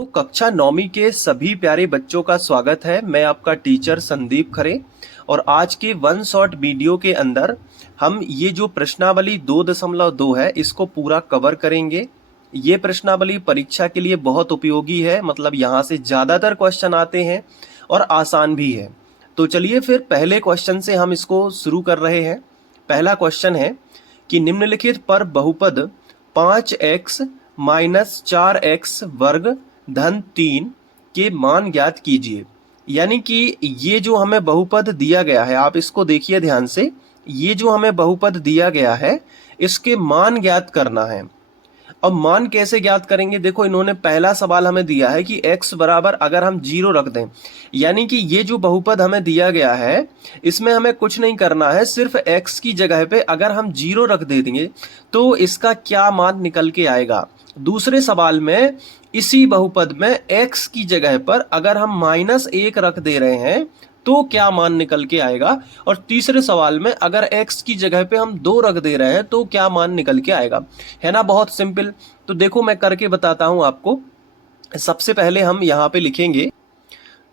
तो कक्षा नौवीं के सभी प्यारे बच्चों का स्वागत है। मैं आपका टीचर संदीप खरे और आज के वन शॉट वीडियो के अंदर हम ये जो प्रश्नावली 2.2 है इसको पूरा कवर करेंगे। ये प्रश्नावली परीक्षा के लिए बहुत उपयोगी है, मतलब यहाँ से ज़्यादातर क्वेश्चन आते हैं और आसान भी है। तो चलिए फिर पहले क्वेश्चन से हम इसको शुरू कर रहे हैं। पहला क्वेश्चन है कि निम्नलिखित पर बहुपद 5x माइनस 4x वर्ग धन 3 के मान ज्ञात कीजिए। यानी कि ये जो हमें बहुपद दिया गया है, आप इसको देखिए ध्यान से, ये जो हमें बहुपद दिया गया है इसके मान ज्ञात करना है। अब मान कैसे ज्ञात करेंगे? देखो, इन्होंने पहला सवाल हमें दिया है कि x बराबर अगर हम 0 रख दें, यानी कि ये जो बहुपद हमें दिया गया है इसमें हमें कुछ नहीं करना है, सिर्फ x की जगह पे अगर हम 0 रख दे देंगे तो इसका क्या मान निकल के आएगा। दूसरे सवाल में इसी बहुपद में x की जगह पर अगर हम -1 रख दे रहे हैं तो क्या मान निकल के आएगा, और तीसरे सवाल में अगर x की जगह पे हम 2 रख दे रहे हैं तो क्या मान निकल के आएगा। है ना, बहुत सिंपल। तो देखो मैं करके बताता हूं आपको। सबसे पहले हम यहाँ पे लिखेंगे,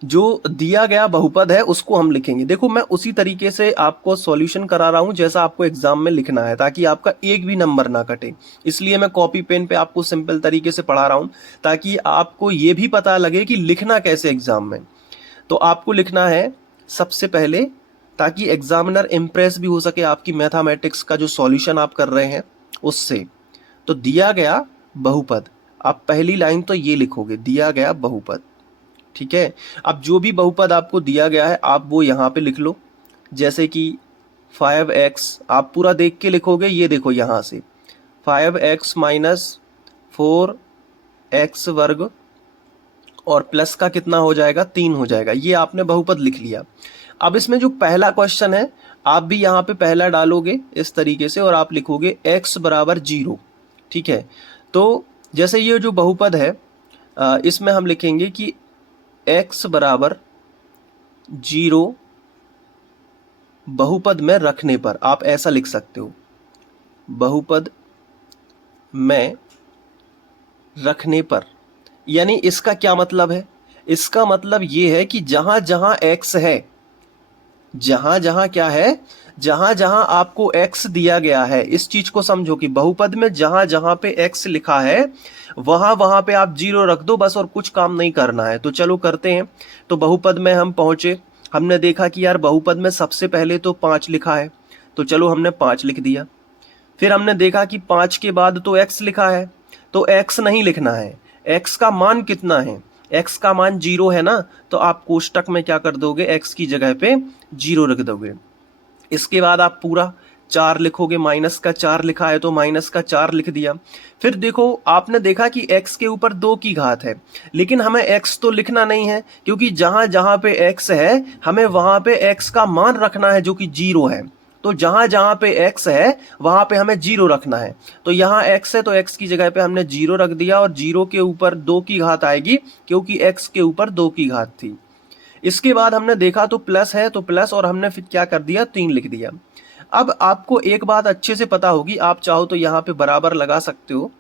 जो दिया गया बहुपद है उसको हम लिखेंगे। देखो मैं उसी तरीके से आपको सॉल्यूशन करा रहा हूं जैसा आपको एग्जाम में लिखना है, ताकि आपका एक भी नंबर ना कटे। इसलिए मैं कॉपी पेन पे आपको सिंपल तरीके से पढ़ा रहा हूं, ताकि आपको ये भी पता लगे कि लिखना कैसे एग्जाम में। तो आपको लिखना है सबसे पहले, ताकि एग्जामिनर इम्प्रेस भी हो सके आपकी मैथमेटिक्स का जो सॉल्यूशन आप कर रहे हैं उससे। तो दिया गया बहुपद, आप पहली लाइन तो ये लिखोगे, दिया गया बहुपद। ठीक है, अब जो भी बहुपद आपको दिया गया है आप वो यहाँ पे लिख लो। जैसे कि 5x, आप पूरा देख के लिखोगे। ये देखो यहाँ से 5x माइनस 4x वर्ग और प्लस का कितना हो जाएगा, 3 हो जाएगा। ये आपने बहुपद लिख लिया। अब इसमें जो पहला क्वेश्चन है आप भी यहाँ पे पहला डालोगे इस तरीके से और आप लिखोगे x बराबर 0। ठीक है, तो जैसे ये जो बहुपद है इसमें हम लिखेंगे कि x बराबर 0 बहुपद में रखने पर, आप ऐसा लिख सकते हो, बहुपद में रखने पर। यानी इसका क्या मतलब है? इसका मतलब ये है कि जहां जहां x है, जहां जहां क्या है, जहां जहां आपको x दिया गया है, इस चीज को समझो कि बहुपद में जहां जहां पे x लिखा है वहां वहां पे आप 0 रख दो बस, और कुछ काम नहीं करना है। तो चलो करते हैं। तो बहुपद में हम पहुंचे, हमने देखा कि यार बहुपद में सबसे पहले तो 5 लिखा है, तो चलो हमने 5 लिख दिया। फिर हमने देखा कि 5 के बाद तो x लिखा है, तो x नहीं लिखना है। x का मान कितना है? x का मान 0 है ना, तो आप कोष्टक में क्या कर दोगे, x की जगह पे 0 रख दोगे। इसके बाद आप पूरा 4 लिखोगे, माइनस का 4 लिखा है तो माइनस का 4 लिख दिया। फिर देखो आपने देखा कि x के ऊपर 2 की घात है, लेकिन हमें x तो लिखना नहीं है, क्योंकि जहां जहां पे x है हमें वहां पे x का मान रखना है जो कि 0 है। तो जहां जहां पे x है वहां पे हमें 0 रखना है। तो यहाँ x है तो x की जगह पे हमने 0 रख दिया, और 0 के ऊपर 2 की घात आएगी क्योंकि x के ऊपर 2 की घात थी। इसके बाद हमने देखा तो प्लस है तो प्लस, और हमने फिर क्या कर दिया, 3 लिख दिया। अब आपको एक बात अच्छे से पता होगी, आप चाहो तो यहाँ पे बराबर लगा सकते हो।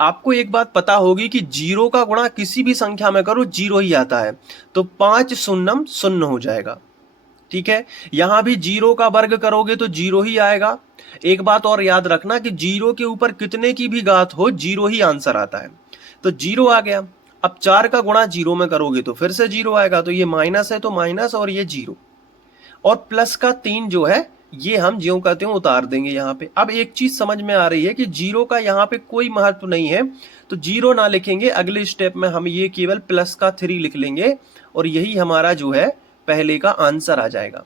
आपको एक बात पता होगी कि 0 का गुणा किसी भी संख्या में करो 0 ही आता है, तो 5 शून्यम 0 हो जाएगा। ठीक है, यहां भी 0 का वर्ग करोगे तो 0 ही आएगा। एक बात और याद रखना कि 0 के ऊपर कितने की भी घात हो 0 ही आंसर आता है, तो 0 आ गया। अब 4 का गुणा 0 में करोगे तो फिर से 0 आएगा, तो ये माइनस है तो माइनस, और ये 0, और प्लस का 3 जो है ये हम ज्यों कहते हैं उतार देंगे यहाँ पे। अब एक चीज समझ में आ रही है कि 0 का यहाँ पे कोई महत्व नहीं है, तो 0 ना लिखेंगे, अगले स्टेप में हम ये केवल प्लस का 3 लिख लेंगे, और यही हमारा जो है पहले का आंसर आ जाएगा।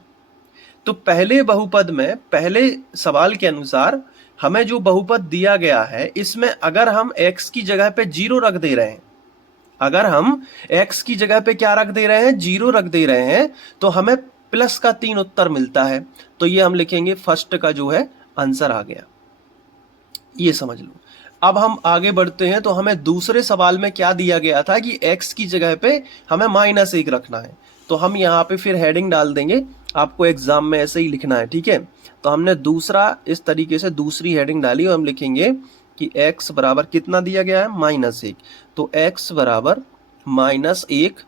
तो पहले बहुपद में पहले सवाल के अनुसार हमें जो बहुपद दिया गया है इसमें अगर हम x की जगह पे 0 रख दे रहे हैं, अगर हम x की जगह पे क्या रख दे रहे हैं, 0 रख दे रहे हैं, तो हमें प्लस का 3 उत्तर मिलता है। तो ये हम लिखेंगे फर्स्ट का जो है आंसर आ गया, ये समझ लो। अब हम आगे बढ़ते हैं, तो हमें दूसरे सवाल में क्या दिया गया था कि x की जगह पे हमें -1 रखना है। तो हम यहाँ पे फिर हेडिंग डाल देंगे, आपको एग्जाम में ऐसे ही लिखना है। ठीक है, तो हमने दूसरा इस तरीके से दूसरी हेडिंग डाली और हम लिखेंगे कि x बराबर कितना दिया गया है, -1, तो x बराबर -1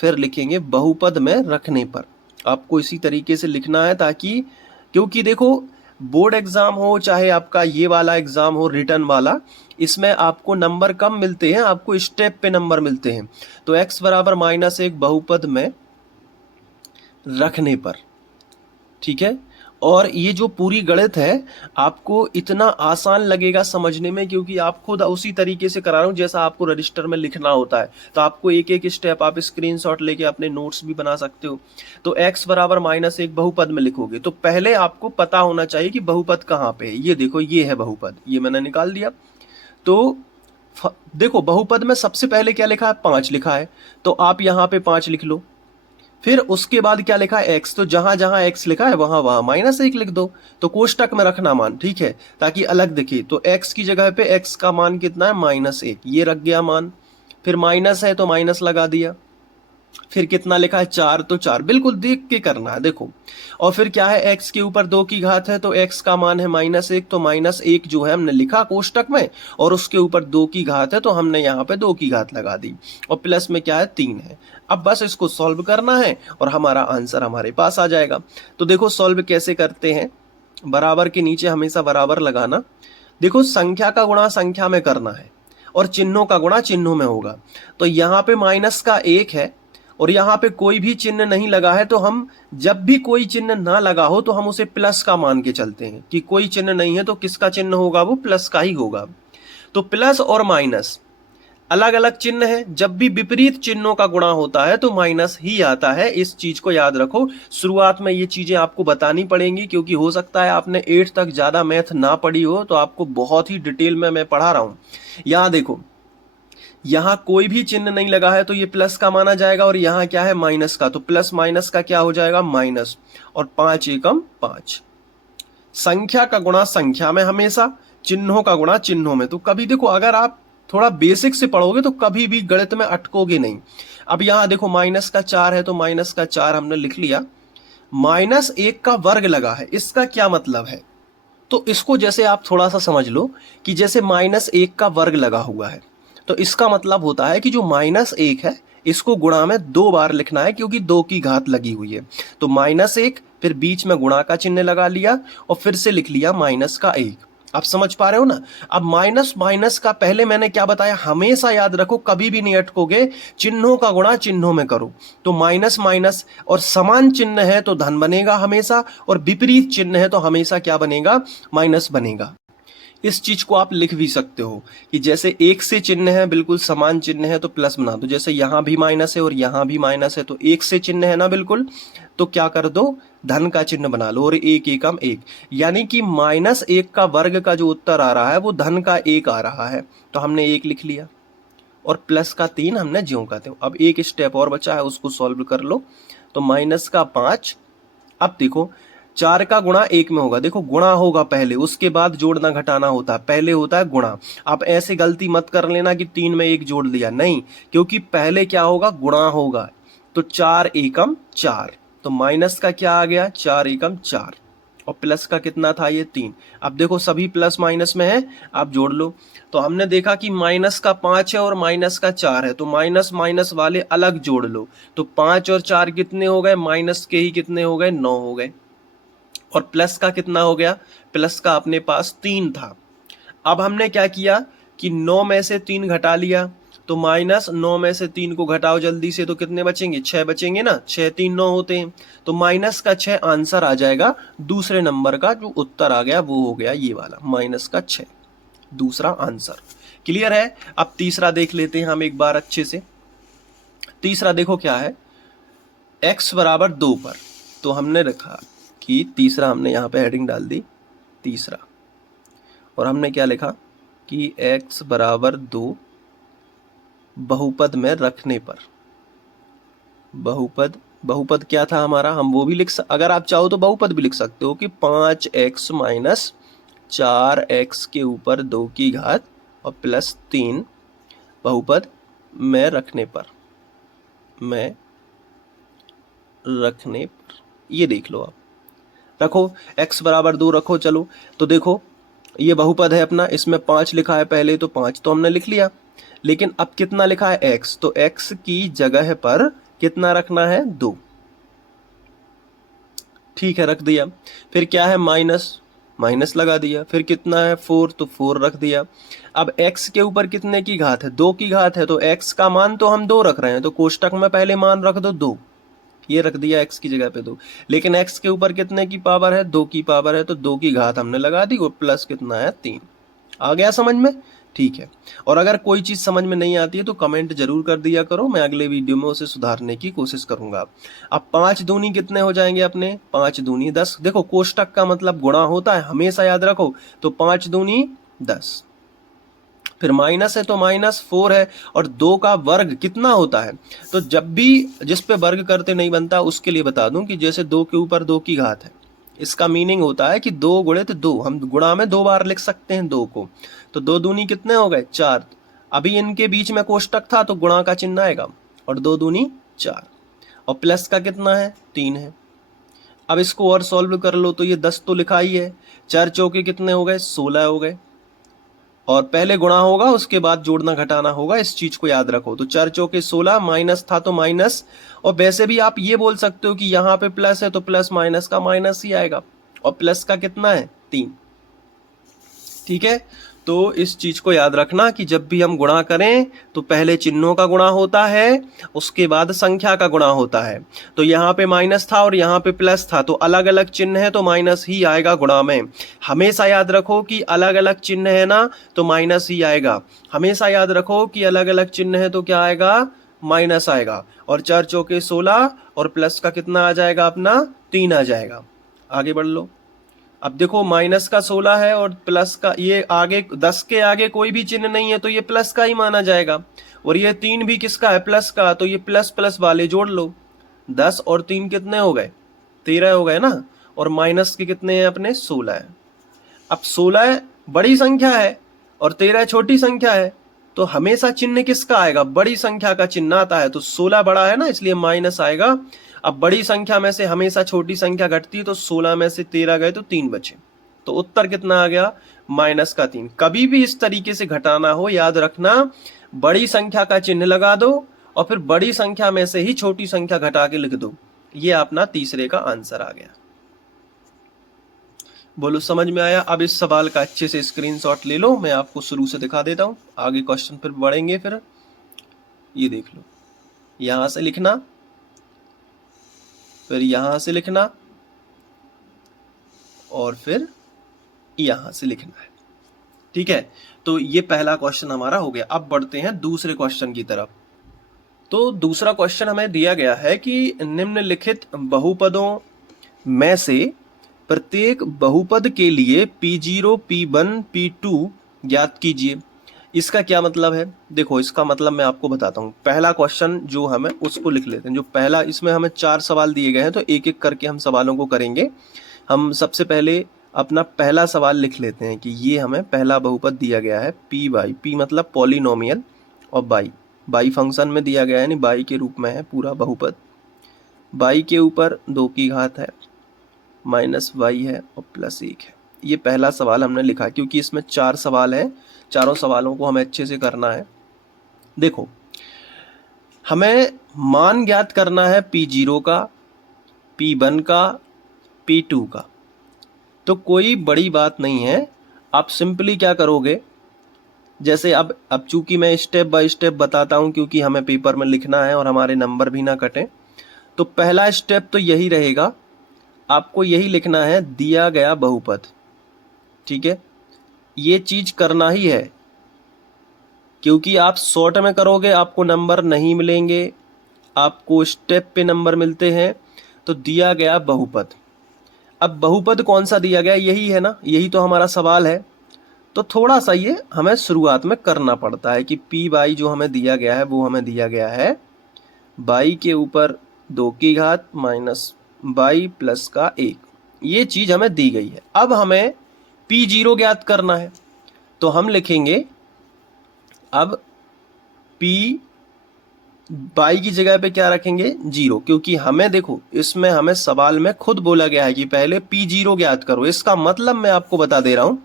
फिर लिखेंगे बहुपद में रखने पर। आपको इसी तरीके से लिखना है ताकि, क्योंकि देखो बोर्ड एग्जाम हो चाहे आपका ये वाला एग्जाम हो रिटर्न वाला, इसमें आपको नंबर कम मिलते हैं, आपको स्टेप पे नंबर मिलते हैं। तो x बराबर -1 बहुपद में रखने पर, ठीक है। और ये जो पूरी गणित है आपको इतना आसान लगेगा समझने में, क्योंकि आप खुद उसी तरीके से करा रहा हूँ जैसा आपको रजिस्टर में लिखना होता है। तो आपको एक एक स्टेप आप स्क्रीनशॉट लेके अपने नोट्स भी बना सकते हो। तो x बराबर -1 बहुपद में लिखोगे तो पहले आपको पता होना चाहिए कि बहुपद कहाँ पे है। ये देखो ये है बहुपद, ये मैंने निकाल दिया। तो देखो बहुपद में सबसे पहले क्या लिखा है, 5 लिखा है, तो आप यहाँ पे 5 लिख लो। फिर उसके बाद क्या लिखा है, x, तो जहां जहां x लिखा है वहां वहां -1 लिख दो। तो कोष्टक में रखना मान, ठीक है, ताकि अलग दिखे। तो x की जगह पे x का मान कितना है, -1, ये रख गया मान। फिर माइनस है तो माइनस लगा दिया। फिर कितना लिखा है, 4, तो 4 बिल्कुल देख के करना है, देखो। और फिर क्या है, x के ऊपर 2 की घात है, तो x का मान है -1, तो -1 जो है हमने लिखा कोष्टक में, और उसके ऊपर 2 की घात है तो हमने यहाँ पे 2 की घात लगा दी, और प्लस में क्या है, 3 है। अब बस इसको सॉल्व करना है और हमारा आंसर हमारे पास आ जाएगा। तो देखो सॉल्व कैसे करते हैं, बराबर के नीचे हमेशा बराबर लगाना। देखो संख्या का गुणा संख्या में करना है और चिन्हों का गुणा चिन्हों में होगा। तो यहाँ पे -1 है और यहाँ पे कोई भी चिन्ह नहीं लगा है, तो हम जब भी कोई चिन्ह ना लगा हो तो हम उसे प्लस का मान के चलते हैं कि कोई चिन्ह नहीं है तो किसका चिन्ह होगा, वो प्लस का ही होगा। तो प्लस और माइनस अलग अलग चिन्ह है, जब भी विपरीत चिन्हों का गुणा होता है तो माइनस ही आता है। इस चीज को याद रखो, शुरुआत में ये चीजें आपको बतानी पड़ेंगी, क्योंकि हो सकता है आपने 8 तक ज्यादा मैथ ना पढ़ी हो, तो आपको बहुत ही डिटेल में मैं पढ़ा रहा हूं। यहां देखो, यहां कोई भी चिन्ह नहीं लगा है तो ये प्लस का माना जाएगा, और यहां क्या है, माइनस का, तो प्लस माइनस का क्या हो जाएगा, माइनस। और 5 एकम 5। संख्या का गुणा संख्या में हमेशा, चिन्हों का गुणा चिन्हों में। तो कभी देखो अगर आप थोड़ा बेसिक से पढ़ोगे तो कभी भी गणित में अटकोगे नहीं। अब यहां देखो -4 है तो -4 हमने लिख लिया। -1 का वर्ग लगा है, इसका क्या मतलब है, तो इसको जैसे आप थोड़ा सा समझ लो कि जैसे -1 का वर्ग लगा हुआ है, तो इसका मतलब होता है कि जो -1 है इसको गुणा में 2 बार लिखना है, क्योंकि 2 की घात लगी हुई है। तो -1 फिर बीच में गुणा का चिन्ह लगा लिया और फिर से लिख लिया -1। आप समझ पा रहे हो ना। अब माइनस माइनस का पहले मैंने क्या बताया, हमेशा याद रखो, कभी भी नहीं अटकोगे, चिन्हों का गुणा चिन्हों में करो। तो माइनस माइनस, और समान चिन्ह है तो धन बनेगा हमेशा, और विपरीत चिन्ह है तो हमेशा क्या बनेगा, माइनस बनेगा। इस चीज को आप लिख भी सकते हो कि जैसे एक से चिन्ह है, बिल्कुल समान चिन्ह है तो प्लस बना दो। जैसे यहां भी माइनस है और यहां भी माइनस है, तो एक से चिन्ह है ना बिल्कुल, तो क्या कर दो, धन का चिन्ह बना लो, और 1 एकम 1, यानी कि -1 का वर्ग का जो उत्तर आ रहा है वो धन का 1 आ रहा है, तो हमने 1 लिख लिया, और प्लस का 3 हमने ज्यों का त्यों। अब एक स्टेप और बचा है, उसको सॉल्व कर लो। तो -5, अब देखो 4 का गुणा 1 में होगा, देखो गुणा होगा पहले, उसके बाद जोड़ना घटाना होता है, पहले होता है गुणा। आप ऐसे गलती मत कर लेना कि 3 में 1 जोड़ दिया, नहीं, क्योंकि पहले क्या होगा, गुणा होगा। तो 4 एकम 4, तो माइनस का क्या आ गया, 4 एकम 4, और प्लस का कितना था, ये 3। अब देखो सभी प्लस माइनस में है, आप जोड़ लो। तो हमने देखा कि माइनस का 5 है और माइनस का 4 है, तो माइनस माइनस वाले अलग जोड़ लो। तो 5 और 4 कितने हो गए, माइनस के ही कितने हो गए, 9 हो गए। और प्लस का कितना हो गया, प्लस का अपने पास 3 था। अब हमने क्या किया कि 9 में से 3 घटा लिया, तो -9 में से 3 को घटाओ जल्दी से, तो कितने बचेंगे, 6 बचेंगे ना, 6 3 9 होते हैं। तो माइनस का 6 आंसर आ जाएगा। दूसरे नंबर का जो उत्तर आ गया वो हो गया ये वाला, -6, दूसरा आंसर। क्लियर है। अब तीसरा देख लेते हैं हम एक बार अच्छे से। तीसरा देखो क्या है, x बराबर 2 पर, तो हमने रखा कि तीसरा, हमने यहाँ पे हेडिंग डाल दी तीसरा, और हमने क्या लिखा कि x बराबर 2 बहुपद में रखने पर। बहुपद क्या था हमारा, हम वो भी अगर आप चाहो तो बहुपद भी लिख सकते हो कि 5x माइनस 4x के ऊपर 2 की घात और +3 बहुपद में रखने पर, ये देख लो आप, रखो x बराबर 2 रखो। चलो तो देखो ये बहुपद है अपना, इसमें 5 लिखा है पहले, तो 5 तो हमने लिख लिया, लेकिन अब कितना लिखा है x, तो x की जगह पर कितना रखना है 2। ठीक है, रख दिया। फिर क्या है माइनस, माइनस लगा दिया। फिर कितना है 4, तो 4 रख दिया। अब x के ऊपर कितने की घात है, 2 की घात है, तो x का मान तो हम 2 रख रहे हैं, तो कोष्टक में पहले मान रख दो 2, ये रख दिया x की जगह पे 2। लेकिन x के ऊपर कितने की पावर है, 2 की पावर है, तो 2 की घात हमने लगा दी और प्लस कितना है 3। आ गया समझ में? ठीक है। और अगर कोई चीज समझ में नहीं आती है तो कमेंट जरूर कर दिया करो, मैं अगले वीडियो में उसे सुधारने की कोशिश करूंगा। अब 5 दूनी कितने हो जाएंगे अपने, 5 दूनी 10। देखो कोष्टक का मतलब गुणा होता है, हमेशा याद रखो। तो 5 दूनी 10, फिर माइनस है तो -4 है, और 2 का वर्ग कितना होता है। तो जब भी जिस पे वर्ग करते नहीं बनता उसके लिए बता दूं कि जैसे 2 के ऊपर 2 की घात है, इसका मीनिंग होता है कि 2 गुणित 2, हम गुणा में 2 बार लिख सकते हैं 2 को। तो 2 दूनी कितने हो गए 4। अभी इनके बीच में कोष्टक था तो गुणा का चिन्ह आएगा, और 2 दूनी 4, और प्लस का कितना है 3 है। अब इसको और सॉल्व कर लो तो ये 10 तो लिखा ही है, 4 चौके कितने हो गए 16 हो गए, और पहले गुणा होगा उसके बाद जोड़ना घटाना होगा, इस चीज को याद रखो। तो 4 चौके 16, माइनस था तो माइनस, और वैसे भी आप ये बोल सकते हो कि यहाँ पे प्लस है तो प्लस माइनस का माइनस ही आएगा, और प्लस का कितना है 3। ठीक है, तो इस चीज को याद रखना कि जब भी हम गुणा करें तो पहले चिन्हों का गुणा होता है, उसके बाद संख्या का गुणा होता है। तो यहाँ पे माइनस था और यहाँ पे प्लस था, तो अलग अलग चिन्ह है तो माइनस ही आएगा गुणा में। हमेशा याद रखो कि अलग अलग चिन्ह है ना तो माइनस ही आएगा, हमेशा याद रखो कि अलग अलग चिन्ह है तो क्या आएगा, माइनस आएगा। और 4 चौके 16 और प्लस का कितना आ जाएगा अपना 3 आ जाएगा। आगे बढ़ लो। अब देखो माइनस का 16 है और प्लस का, ये आगे 10 के आगे कोई भी चिन्ह नहीं है तो ये प्लस का ही माना जाएगा, और ये 3 भी किसका है प्लस का, तो ये प्लस प्लस वाले जोड़ लो। 10 और 3 कितने हो गए 13 हो गए ना, और माइनस के कितने हैं अपने 16 है। अब 16 बड़ी संख्या है और 13 छोटी संख्या है, तो हमेशा चिन्ह किसका आएगा, बड़ी संख्या का चिन्ह आता है। तो 16 बड़ा है ना इसलिए माइनस आएगा। अब बड़ी संख्या में से हमेशा छोटी संख्या घटती है, तो 16 में से 13 गए तो 3 बचे, तो उत्तर कितना आ गया -3। कभी भी इस तरीके से घटाना हो याद रखना, बड़ी संख्या का चिन्ह लगा दो और फिर बड़ी संख्या में से ही छोटी संख्या घटा के लिख दो। ये अपना तीसरे का आंसर आ गया। बोलो समझ में आया? अब इस सवाल का अच्छे से स्क्रीनशॉट ले लो, मैं आपको शुरू से दिखा देता हूं, आगे क्वेश्चन फिर बढ़ेंगे। फिर ये देख लो, यहां से लिखना, फिर यहां से लिखना, और फिर यहां से लिखना है। ठीक है, तो ये पहला क्वेश्चन हमारा हो गया। अब बढ़ते हैं दूसरे क्वेश्चन की तरफ। तो दूसरा क्वेश्चन हमें दिया गया है कि निम्नलिखित बहुपदों में से प्रत्येक बहुपद के लिए P0, P1, P2 ज्ञात कीजिए। इसका क्या मतलब है? देखो इसका मतलब मैं आपको बताता हूँ। पहला क्वेश्चन जो हमें उसको लिख लेते हैं। जो पहला, इसमें हमें 4 सवाल दिए गए हैं तो एक एक करके हम सवालों को करेंगे। हम सबसे पहले अपना पहला सवाल लिख लेते हैं कि ये हमें पहला बहुपद दिया गया है पी बाई, पी मतलब पॉलिनोमियल, और बाई फंक्शन में दिया गया है, यानी बाई के रूप में है पूरा बहुपद। बाई के ऊपर 2 की घात है, -y है और +1 है। ये पहला सवाल हमने लिखा क्योंकि इसमें 4 सवाल हैं, चारों सवालों को हमें अच्छे से करना है। देखो हमें मान ज्ञात करना है P0 का, P1 का, P2 का। तो कोई बड़ी बात नहीं है, आप सिंपली क्या करोगे, जैसे अब चूंकि मैं स्टेप बाय स्टेप बताता हूं क्योंकि हमें पेपर में लिखना है और हमारे नंबर भी ना कटें। तो पहला स्टेप तो यही रहेगा, आपको यही लिखना है दिया गया बहुपद। ठीक है, ये चीज करना ही है, क्योंकि आप शॉर्ट में करोगे आपको नंबर नहीं मिलेंगे, आपको स्टेप पे नंबर मिलते हैं। तो दिया गया बहुपद, अब बहुपद कौन सा दिया गया, यही है ना, यही तो हमारा सवाल है। तो थोड़ा सा ये हमें शुरुआत में करना पड़ता है कि पी बाई जो हमें दिया गया है वो हमें दिया गया है बाई के ऊपर 2 की घात माइनस बाई प्लस का 1, ये चीज हमें दी गई है। अब हमें P0 ज्ञात करना है, तो हम लिखेंगे अब P बाई की जगह पे क्या रखेंगे 0, क्योंकि हमें देखो इसमें हमें सवाल में खुद बोला गया है कि पहले P0 ज्ञात करो। इसका मतलब मैं आपको बता दे रहा हूं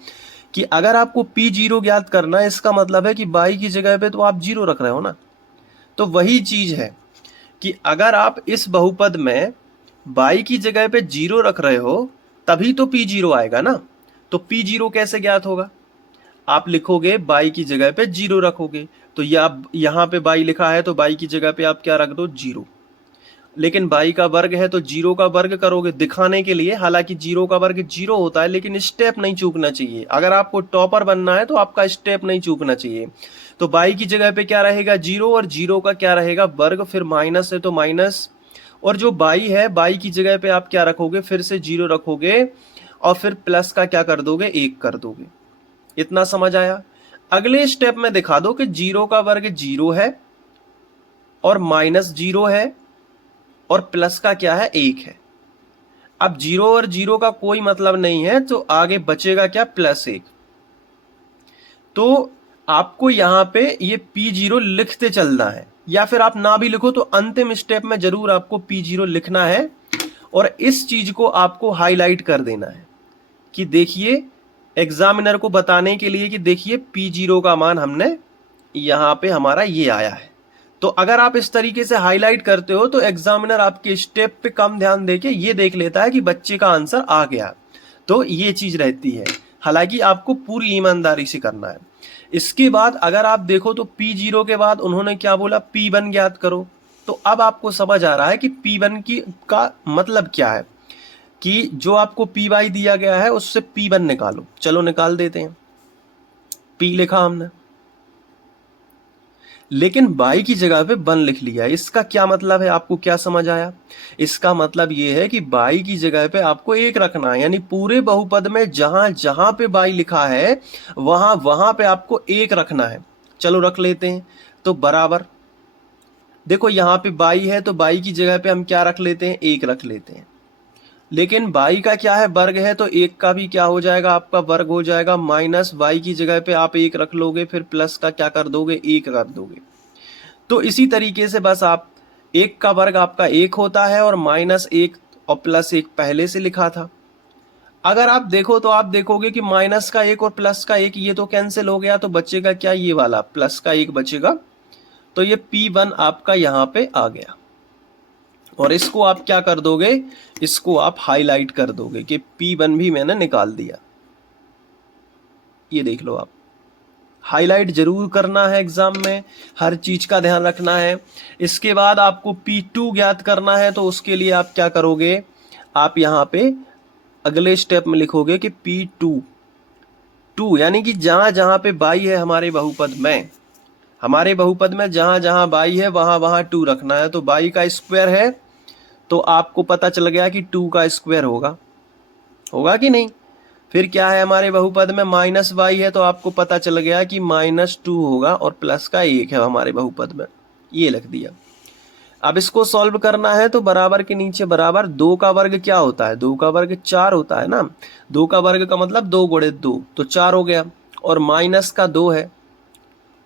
कि अगर आपको P0 ज्ञात करना है, इसका मतलब है कि y की जगह पे तो आप 0 रख रहे हो ना। तो वही चीज है कि अगर आप इस बहुपद में y की जगह पे 0 रख रहे हो तभी तो P0 आएगा ना। तो P0 कैसे ज्ञात होगा? आप लिखोगे y की जगह पे 0 रखोगे, तो यहाँ पे y लिखा है तो y की जगह पे आप क्या रख दो? 0। लेकिन y का वर्ग है तो 0 का वर्ग करोगे दिखाने के लिए। हालांकि 0 का वर्ग 0 होता है, लेकिन स्टेप नहीं चूकना चाहिए। अगर आपको टॉपर बनना है तो आपका स्टेप नहीं चूकना चाहिए। तो y की जगह पे क्या रहेगा? 0, और 0 का क्या रहेगा? वर्ग, फिर माइनस है तो माइनस, और जो y है y की जगह पे आप क्या रखोगे? फिर से 0 रखोगे, और फिर प्लस का क्या कर दोगे? 1 कर दोगे। इतना समझ आया? अगले स्टेप में दिखा दो कि 0 का वर्ग 0 है, और माइनस 0 है, और प्लस का क्या है? 1 है। अब 0 और 0 का कोई मतलब नहीं है, तो आगे बचेगा क्या? +1। तो आपको यहां पे ये P0 लिखते चलना है, या फिर आप ना भी लिखो तो अंतिम स्टेप में जरूर आपको P0 लिखना है, और इस चीज को आपको हाईलाइट कर देना है कि देखिए, एग्जामिनर को बताने के लिए कि देखिए P0 का मान हमने यहां पे हमारा ये आया है। तो अगर आप इस तरीके से हाईलाइट करते हो तो एग्जामिनर आपके स्टेप पे कम ध्यान देके ये देख लेता है कि बच्चे का आंसर आ गया। तो ये चीज रहती है, हालांकि आपको पूरी ईमानदारी से करना है। इसके बाद अगर आप देखो तो P0 के बाद उन्होंने क्या बोला? P1 ज्ञात करो। तो अब आपको समझ आ रहा है कि P1 का मतलब क्या है, कि जो आपको Py दिया गया है उससे P1 निकालो। चलो निकाल देते हैं। P लिखा हमने, लेकिन y की जगह पे 1 लिख लिया। इसका क्या मतलब है? आपको क्या समझ आया? इसका मतलब ये है कि y की जगह पे आपको 1 रखना है, यानी पूरे बहुपद में जहां जहां पे y लिखा है वहां वहां पे आपको 1 रखना है। चलो रख लेते हैं। तो बराबर, देखो यहाँ पे y है तो y की जगह पे हम क्या रख लेते हैं? 1 रख लेते हैं। लेकिन y का क्या है? वर्ग है, तो 1 का भी क्या हो जाएगा? आपका वर्ग हो जाएगा। माइनस y की जगह पे आप 1 रख लोगे, फिर प्लस का क्या कर दोगे? 1 कर दोगे। तो इसी तरीके से बस आप 1 का वर्ग आपका 1 होता है, और -1 और +1 पहले से लिखा था। अगर आप देखो तो आप देखोगे कि -1 और +1 ये तो कैंसिल हो गया, तो बचेगा क्या? ये वाला +1 बचेगा। तो ये P1 आपका यहाँ पे आ गया, और इसको आप क्या कर दोगे? इसको आप हाईलाइट कर दोगे कि P1 भी मैंने निकाल दिया। ये देख लो, आप हाईलाइट जरूर करना है एग्जाम में, हर चीज का ध्यान रखना है। इसके बाद आपको P2 ज्ञात करना है, तो उसके लिए आप क्या करोगे? आप यहाँ पे अगले स्टेप में लिखोगे कि P2 यानी कि जहां जहां पे y है हमारे बहुपद में जहां जहां y है वहां वहां 2 रखना है। तो y का स्क्वायर है, तो आपको पता चल गया कि 2 का स्क्वायर होगा कि नहीं? फिर क्या है हमारे बहुपद में? -y है, तो आपको पता चल गया कि -2 होगा, और प्लस का 1 है हमारे बहुपद में। ये लिख दिया। अब इसको सॉल्व करना है, तो बराबर के नीचे बराबर। 2 का वर्ग क्या होता है? 2 का वर्ग 4 होता है ना। 2 का वर्ग का मतलब 2 गुणे 2, तो 4 हो गया, और माइनस का 2 है,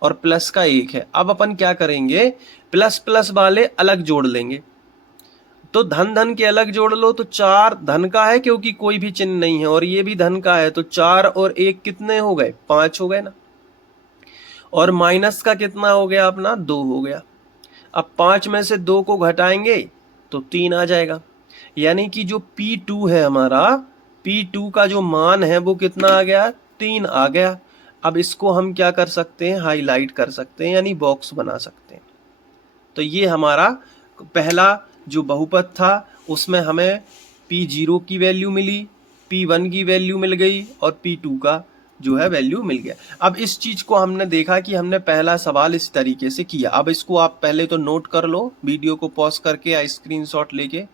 और प्लस का 1 है। अब अपन क्या करेंगे? प्लस प्लस वाले अलग जोड़ लेंगे। तो धन धन के अलग जोड़ लो, तो 4 धन का है क्योंकि कोई भी चिन्ह नहीं है, और ये भी धन का है, तो 4 और 1 कितने हो गए? 5 हो गए ना। और माइनस का कितना हो गया अपना? 2 हो गया। अब 5 में से 2 को घटाएंगे तो 3 आ जाएगा, यानी कि जो P2 है हमारा, P2 का जो मान है वो कितना आ गया? 3 आ गया। अब इसको हम क्या कर सकते हैं? हाईलाइट कर सकते हैं, यानी बॉक्स बना सकते हैं। तो ये हमारा पहला जो बहुपद था उसमें हमें P0 की वैल्यू मिली, P1 की वैल्यू मिल गई, और P2 का जो है वैल्यू मिल गया। अब इस चीज को हमने देखा कि हमने पहला सवाल इस तरीके से किया। अब इसको आप पहले तो नोट कर लो, वीडियो को पॉज करके या स्क्रीनशॉट लेके।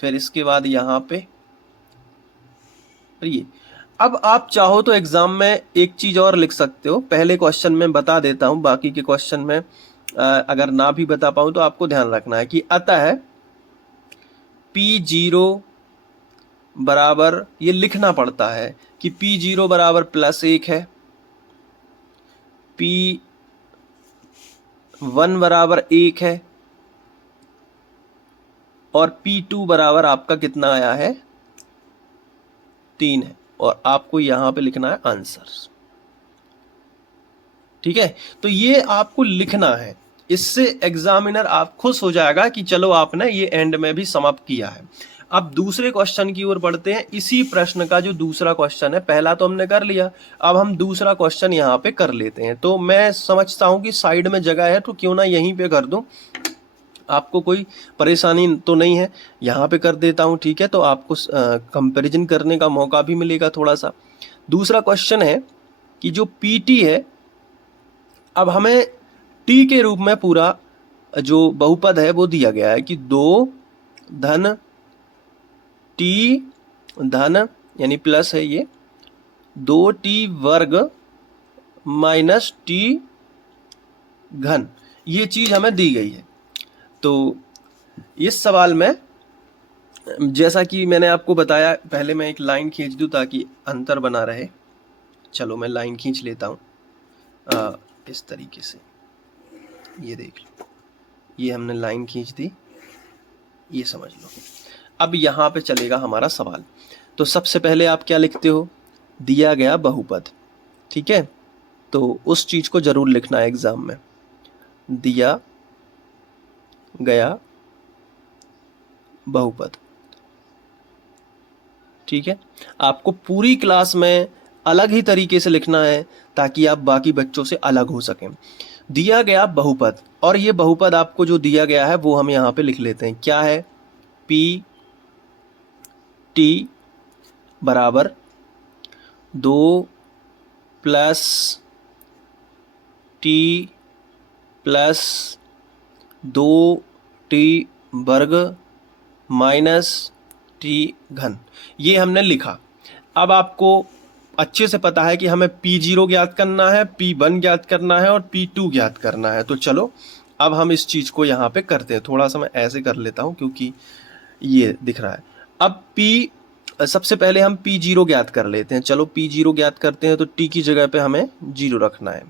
फिर इसके बाद यहाँ पे ये, अब आप चाहो तो एग्जाम में एक चीज और लिख सकते हो। पहले क्वेश्चन में बता देता हूं, बाकी के क्वेश्चन में अगर ना भी बता पाऊं तो आपको ध्यान रखना है कि अतः P0 बराबर, ये लिखना पड़ता है कि P0 बराबर +1 है, P1 बराबर 1 है, और P2 बराबर आपका कितना आया है? 3 है। और आपको यहाँ पे लिखना है आंसर। ठीक है, तो ये आपको लिखना है, इससे एग्जामिनर आप खुश हो जाएगा कि चलो आपने ये एंड में भी समाप्त किया है। अब दूसरे क्वेश्चन की ओर बढ़ते हैं। इसी प्रश्न का जो दूसरा क्वेश्चन है, पहला तो हमने कर लिया, अब हम दूसरा क्वेश्चन यहाँ पे कर लेते हैं। तो मैं समझता हूं कि साइड में जगह है तो क्यों ना यहीं पे कर दूं, आपको कोई परेशानी तो नहीं है, यहाँ पे कर देता हूँ। ठीक है, तो आपको कंपैरिजन करने का मौका भी मिलेगा थोड़ा सा। दूसरा क्वेश्चन है कि जो पीटी है, अब हमें टी के रूप में पूरा जो बहुपद है वो दिया गया है कि 2 धन टी धन यानी प्लस है ये 2t वर्ग माइनस टी घन, ये चीज हमें दी गई है। तो इस सवाल में जैसा कि मैंने आपको बताया, पहले मैं एक लाइन खींच दूं ताकि अंतर बना रहे। चलो मैं लाइन खींच लेता हूं इस तरीके से, ये देख लो, ये हमने लाइन खींच दी, ये समझ लो। अब यहाँ पे चलेगा हमारा सवाल। तो सबसे पहले आप क्या लिखते हो, दिया गया बहुपद। ठीक है, तो उस चीज को जरूर लिखना है एग्जाम में, दिया गया बहुपद। ठीक है, आपको पूरी क्लास में अलग ही तरीके से लिखना है ताकि आप बाकी बच्चों से अलग हो सकें। दिया गया बहुपद, और ये बहुपद आपको जो दिया गया है वो हम यहाँ पे लिख लेते हैं। क्या है, पी टी बराबर 2 प्लस टी प्लस 2t वर्ग माइनस टी घन, ये हमने लिखा। अब आपको अच्छे से पता है कि हमें P0 ज्ञात करना है, P1 ज्ञात करना है और P2 ज्ञात करना है। तो चलो अब हम इस चीज को यहाँ पे करते हैं। थोड़ा सा मैं ऐसे कर लेता हूँ क्योंकि ये दिख रहा है। अब सबसे पहले हम P0 ज्ञात कर लेते हैं। चलो P0 ज्ञात करते हैं, तो T की जगह पे हमें 0 रखना है।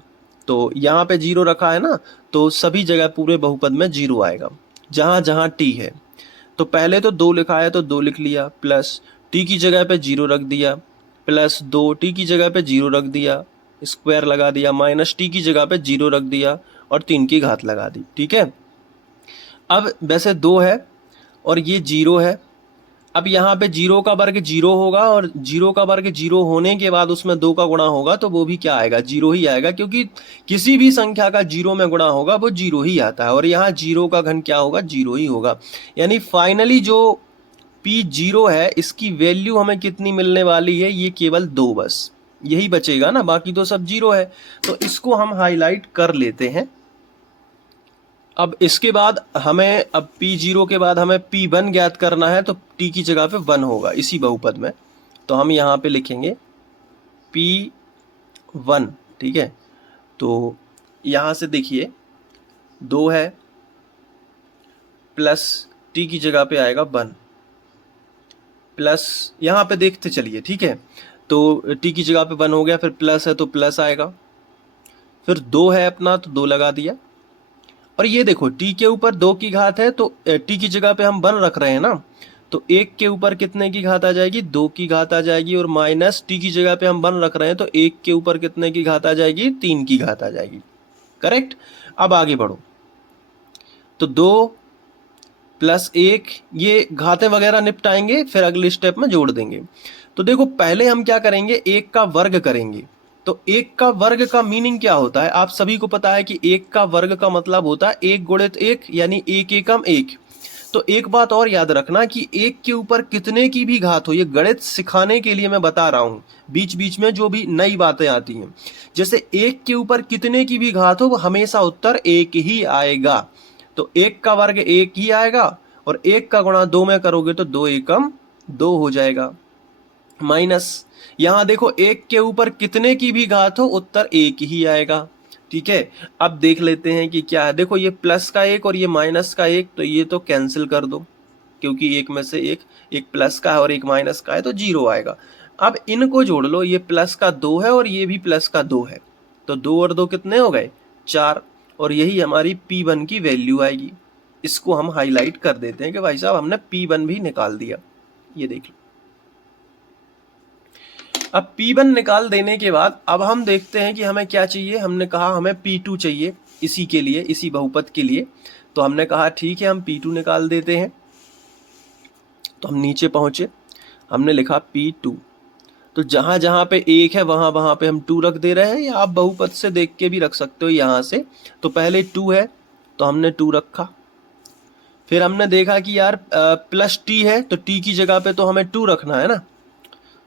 तो यहाँ पे 0 रखा है ना, तो सभी जगह पूरे बहुपद में 0 आएगा जहाँ जहाँ T है। तो पहले तो 2 लिखा है तो 2 लिख लिया, प्लस T की जगह पे 0 रख दिया, प्लस 2 T की जगह पे 0 रख दिया, स्क्वायर लगा दिया, माइनस T की जगह पे 0 रख दिया और 3 की घात लगा दी। ठीक है, अब वैसे 2 है और ये 0 है। अब यहाँ पे 0 का वर्ग 0 होगा और 0 का वर्ग 0 होने के बाद उसमें 2 का गुणा होगा तो वो भी क्या आएगा, 0 ही आएगा, क्योंकि किसी भी संख्या का 0 में गुणा होगा वो 0 ही आता है। और यहाँ 0 का घन क्या होगा, 0 ही होगा। यानी फाइनली जो P0 है इसकी वैल्यू हमें कितनी मिलने वाली है, ये केवल 2, बस यही बचेगा ना, बाकी तो सब 0 है। तो इसको हम हाईलाइट कर लेते हैं। अब इसके बाद हमें, अब P0 के बाद हमें P1 ज्ञात करना है, तो T की जगह पे 1 होगा इसी बहुपद में, तो हम यहाँ पे लिखेंगे P1। ठीक है, तो यहाँ से देखिए 2 है प्लस T की जगह पे आएगा 1, प्लस यहाँ पे देखते चलिए। ठीक है, तो T की जगह पे 1 हो गया, फिर प्लस है तो प्लस आएगा, फिर 2 है अपना तो 2 लगा दिया। और ये देखो T के ऊपर 2 की घात है, तो T की जगह पे हम 1 रख रहे हैं ना, तो 1 के ऊपर कितने की घात आ जाएगी, 2 की घात आ जाएगी, और माइनस T की जगह पे हम 1 रख रहे हैं तो 1 के ऊपर कितने की घात आ जाएगी, 3 की घात आ जाएगी। करेक्ट। अब आगे बढ़ो, तो 2 प्लस 1, ये घातें वगैरह निपटाएंगे फिर अगले स्टेप में जोड़ देंगे। तो देखो पहले हम क्या करेंगे, 1 का वर्ग करेंगे। तो 1 का वर्ग का मीनिंग क्या होता है, आप सभी को पता है कि 1 का वर्ग का मतलब होता है 1 गुणित 1, यानी 1 एकम 1। तो एक बात और याद रखना कि 1 के ऊपर कितने की भी घात हो, ये गणित सिखाने के लिए मैं बता रहा हूँ, बीच बीच में जो भी नई बातें आती हैं, जैसे 1 के ऊपर कितने की भी घात हो वो हमेशा उत्तर 1 ही आएगा। तो 1 का वर्ग 1 ही आएगा, और 1 का गुणा 2 में करोगे तो 2 एकम 2 हो जाएगा। माइनस यहां देखो 1 के ऊपर कितने की भी घात हो उत्तर 1 ही आएगा। ठीक है, अब देख लेते हैं कि क्या है। देखो ये प्लस का 1 और ये माइनस का 1, तो ये तो कैंसिल कर दो, क्योंकि एक में से एक प्लस का है और एक माइनस का है, तो 0 आएगा। अब इनको जोड़ लो, ये प्लस का 2 है और ये भी प्लस का 2 है, तो 2 और 2 कितने हो गए, 4, और यही हमारी P1 की वैल्यू आएगी। इसको हम हाईलाइट कर देते हैं कि भाई साहब हमने P1 भी निकाल दिया। ये देख लो, अब P1 निकाल देने के बाद अब हम देखते हैं कि हमें क्या चाहिए। हमने कहा हमें P2 चाहिए इसी के लिए, इसी बहुपद के लिए। तो हमने कहा ठीक है हम P2 निकाल देते हैं। तो हम नीचे पहुंचे, हमने लिखा P2। तो जहां जहां पे 1 है वहां वहां पे हम 2 रख दे रहे हैं, या आप बहुपद से देख के भी रख सकते हो यहाँ से। तो पहले 2 है तो हमने 2 रखा। फिर हमने देखा कि यार प्लस t है तो t की जगह पे तो हमें 2 रखना है ना।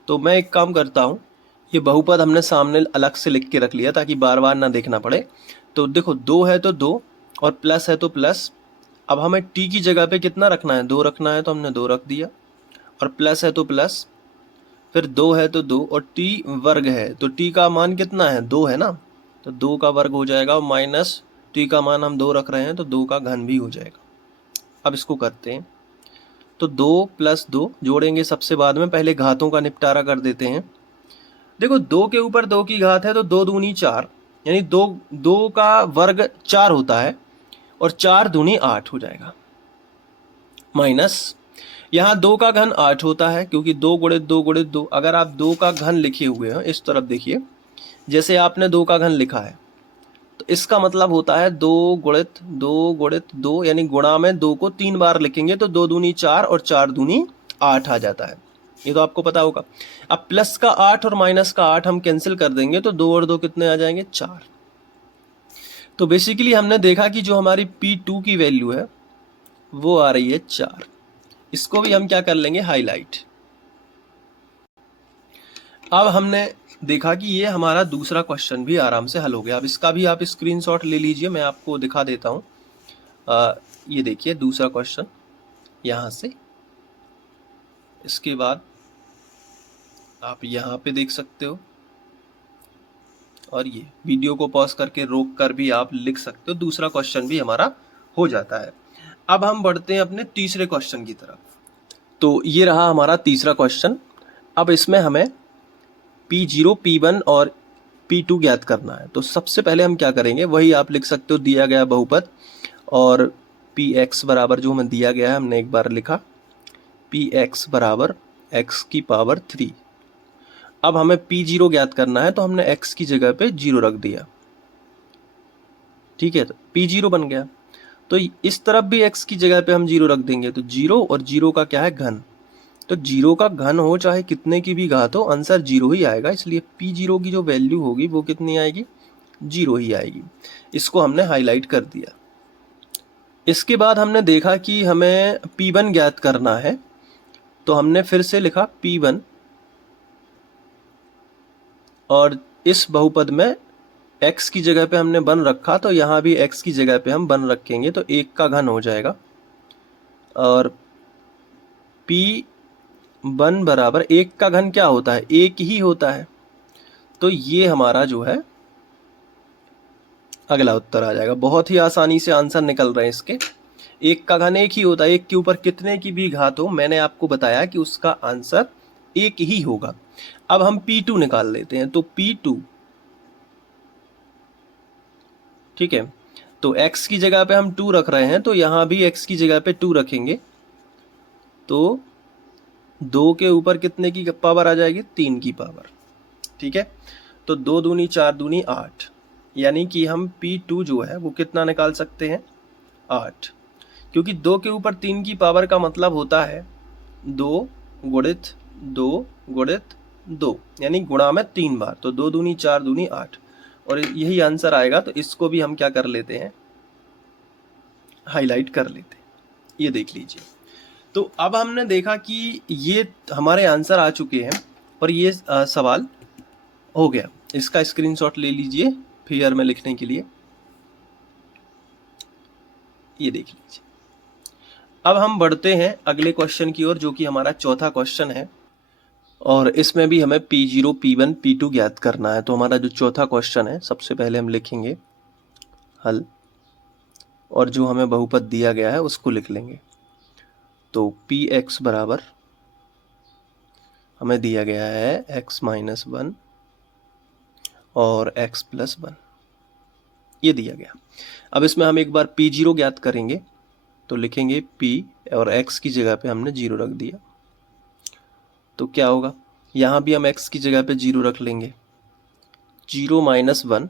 तो मैं एक काम करता हूँ, ये बहुपद हमने सामने अलग से लिख के रख लिया ताकि बार बार ना देखना पड़े। तो देखो 2 है तो 2 और प्लस है तो प्लस। अब हमें t की जगह पे कितना रखना है, 2 रखना है, तो हमने 2 रख दिया। और प्लस है तो प्लस, फिर 2 है तो 2, और t वर्ग है तो t का मान कितना है, 2 है ना। तो 2 का वर्ग हो जाएगा, और माइनस t का मान हम 2 रख रहे हैं तो 2 का घन भी हो जाएगा। अब इसको करते हैं। तो 2 + 2 जोड़ेंगे सबसे बाद में, पहले घातों का निपटारा कर देते हैं। देखो 2 के ऊपर 2 की घात है तो 2 दूनी 4, यानी 2 का वर्ग 4 होता है, और 4 दूनी 8 हो जाएगा। माइनस यहाँ 2 का घन 8 होता है, क्योंकि 2 गुणित 2 गुणित 2। अगर आप 2 का घन लिखे हुए हैं इस तरफ देखिए, जैसे आपने 2 का घन लिखा है तो इसका मतलब होता है 2 गुणित 2 गुणित 2, यानी गुणा में 2 को 3 बार लिखेंगे तो 2 दूनी 4 और 4 दूनी 8 आ जाता है। ये तो आपको पता होगा। अब प्लस का 8 और माइनस का 8 हम कैंसिल कर देंगे तो 2 और 2 कितने आ जाएंगे, 4। तो बेसिकली हमने देखा कि जो हमारी P2 की वैल्यू है वो आ रही है 4। इसको भी हम क्या कर लेंगे, हाईलाइट। अब हमने देखा कि ये हमारा दूसरा क्वेश्चन भी आराम से हल हो गया। अब इसका भी आप स्क्रीनशॉट ले लीजिए, मैं आपको दिखा देता हूँ। ये देखिए दूसरा क्वेश्चन यहाँ से, इसके बाद आप यहाँ पे देख सकते हो, और ये वीडियो को पॉज करके रोक कर भी आप लिख सकते हो। दूसरा क्वेश्चन भी हमारा हो जाता है। अब हम बढ़ते हैं अपने तीसरे क्वेश्चन की तरफ। तो ये रहा हमारा तीसरा क्वेश्चन। अब इसमें हमें P0, P1 और P2 ज्ञात करना है। तो सबसे पहले हम क्या करेंगे, वही आप लिख सकते हो दिया गया बहुपद, और Px बराबर जो हमें दिया गया है हमने एक बार लिखा, Px बराबर x की पावर 3। अब हमें P0 ज्ञात करना है तो हमने x की जगह पे 0 रख दिया। ठीक है, तो P0 बन गया। तो इस तरफ भी x की जगह पे हम 0 रख देंगे, तो 0 और 0 का क्या है, घन। तो 0 का घन हो चाहे कितने की भी घात हो, आंसर 0 ही आएगा। इसलिए P0 की जो वैल्यू होगी वो कितनी आएगी, 0 ही आएगी। इसको हमने हाईलाइट कर दिया। इसके बाद हमने देखा कि हमें P1 ज्ञात करना है, तो हमने फिर से लिखा P1, और इस बहुपद में x की जगह पे हमने 1 रखा, तो यहाँ भी x की जगह पे हम 1 रखेंगे तो 1 का घन हो जाएगा। और P1 बराबर 1 का घन क्या होता है, 1 ही होता है। तो ये हमारा जो है अगला उत्तर आ जाएगा। बहुत ही आसानी से आंसर निकल रहे हैं इसके। 1 का घन 1 ही होता है, 1 के ऊपर कितने की भी घात हो, मैंने आपको बताया कि उसका आंसर 1 ही होगा। अब हम P2 निकाल लेते हैं। तो P2, ठीक है, तो x की जगह पे हम 2 रख रहे हैं तो यहाँ भी x की जगह पे 2 रखेंगे, तो 2 के ऊपर कितने की पावर आ जाएगी, 3 की पावर। ठीक है, तो 2 दूनी 4 दूनी 8, यानी कि हम P2 जो है वो कितना निकाल सकते हैं, 8। क्योंकि 2 के ऊपर 3 की पावर का मतलब होता है 2 गुणित 2 गुणित 2, यानी गुणा में 3 बार। तो 2 दूनी 4 दूनी 8, और यही आंसर आएगा। तो इसको भी हम क्या कर लेते हैं, हाईलाइट कर लेते हैं। ये देख लीजिए। तो अब हमने देखा कि ये हमारे आंसर आ चुके हैं, और ये सवाल हो गया। इसका स्क्रीनशॉट ले लीजिए फिगर में लिखने के लिए। ये देख लीजिए। अब हम बढ़ते हैं अगले क्वेश्चन की ओर, जो कि हमारा चौथा क्वेश्चन है, और इसमें भी हमें P0, P1, P2 ज्ञात करना है। तो हमारा जो चौथा क्वेश्चन है, सबसे पहले हम लिखेंगे हल, और जो हमें बहुपद दिया गया है उसको लिख लेंगे। तो Px बराबर हमें दिया गया है x - 1 और x + 1, ये दिया गया। अब इसमें हम एक बार P0 ज्ञात करेंगे, तो लिखेंगे P और x की जगह पे हमने 0 रख दिया। तो क्या होगा, यहाँ भी हम x की जगह पे 0 रख लेंगे, 0 - 1,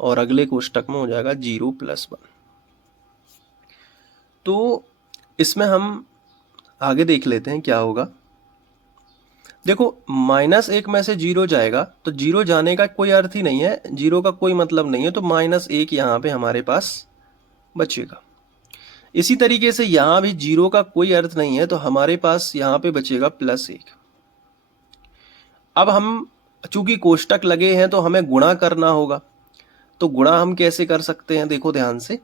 और अगले कोष्टक में हो जाएगा 0 + 1। तो इसमें हम आगे देख लेते हैं क्या होगा। देखो -1 में से 0 जाएगा तो 0 जाने का कोई अर्थ ही नहीं है, 0 का कोई मतलब नहीं है, तो -1 यहाँ पे हमारे पास बचेगा। इसी तरीके से यहाँ भी 0 का कोई अर्थ नहीं है, तो हमारे पास यहाँ पे बचेगा +1। अब हम चूंकि कोष्टक लगे हैं तो हमें गुणा करना होगा, तो गुणा हम कैसे कर सकते हैं, देखो ध्यान से।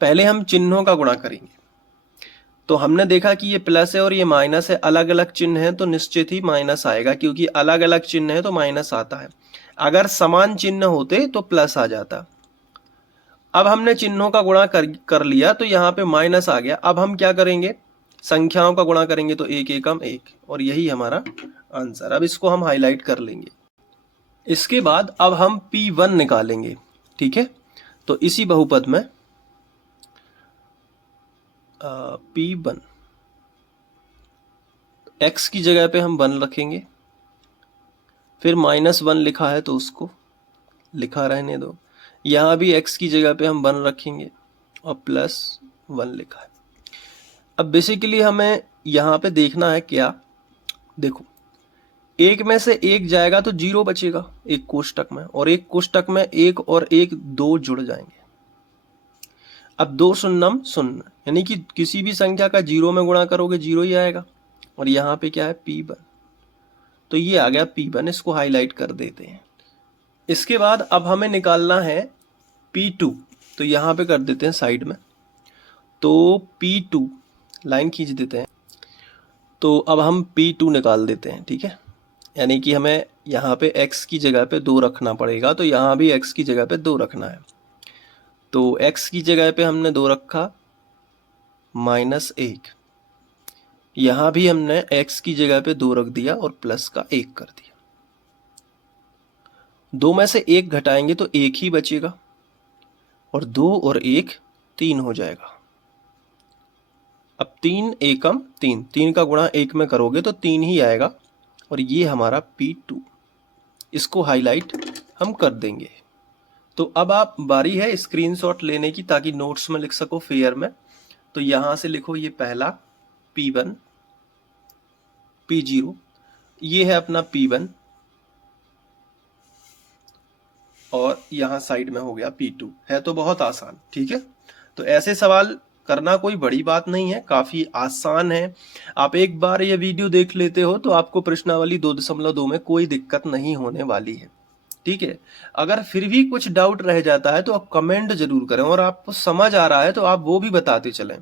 पहले हम चिन्हों का गुणा करेंगे। तो हमने देखा कि ये प्लस है और ये माइनस है, अलग अलग चिन्ह है तो निश्चित ही माइनस आएगा, क्योंकि अलग अलग चिन्ह है तो माइनस आता है। अगर समान चिन्ह होते तो प्लस आ जाता। अब हमने चिन्हों का गुणा कर लिया तो यहाँ पे माइनस आ गया। अब हम क्या करेंगे, संख्याओं का गुणा करेंगे, तो 1 एकम 1, और यही हमारा आंसर। अब इसको हम हाईलाइट कर लेंगे। इसके बाद अब हम P1 निकालेंगे, ठीक है। तो इसी बहुपद में P1, x की जगह पे हम 1 रखेंगे, फिर -1 लिखा है तो उसको लिखा रहने दो। यहाँ भी x की जगह पे हम 1 रखेंगे और +1 लिखा है। अब बेसिकली हमें यहाँ पे देखना है क्या, देखो 1 में से 1 जाएगा तो 0 बचेगा एक कोष्टक में, और एक कोष्टक में 1 और 1 2 जुड़ जाएंगे। अब 2 शून्यम शून्य, यानी कि किसी भी संख्या का 0 में गुणा करोगे 0 ही आएगा। और यहाँ पे क्या है, P1, तो ये आ गया P1। इसको हाईलाइट कर देते हैं। इसके बाद अब हमें निकालना है P2, तो यहाँ पे कर देते हैं साइड में। तो P2 लाइन खींच देते हैं, तो अब हम P2 निकाल देते हैं, ठीक है। यानी कि हमें यहाँ पे x की जगह पे 2 रखना पड़ेगा, तो यहाँ भी x की जगह पे 2 रखना है। तो x की जगह पे हमने 2 रखा, -1। यहाँ भी हमने x की जगह पे 2 रख दिया और प्लस का 1 कर दिया। 2 में से 1 घटाएंगे तो 1 ही बचेगा, और 2 और 1 3 हो जाएगा। अब 3 एकम 3, 3 का गुणा 1 में करोगे तो 3 ही आएगा, और ये हमारा P2। इसको हाईलाइट हम कर देंगे। तो अब आप बारी है स्क्रीनशॉट लेने की, ताकि नोट्स में लिख सको फेयर में। तो यहां से लिखो, ये पहला P1, P0, ये है अपना P1, और यहां साइड में हो गया P2। है तो बहुत आसान, ठीक है। तो ऐसे सवाल करना कोई बड़ी बात नहीं है, काफी आसान है। आप एक बार ये वीडियो देख लेते हो तो आपको प्रश्नावली 2.2 में कोई दिक्कत नहीं होने वाली है, ठीक है। अगर फिर भी कुछ डाउट रह जाता है तो आप कमेंट जरूर करें, और आपको समझ आ रहा है तो आप वो भी बताते चलें।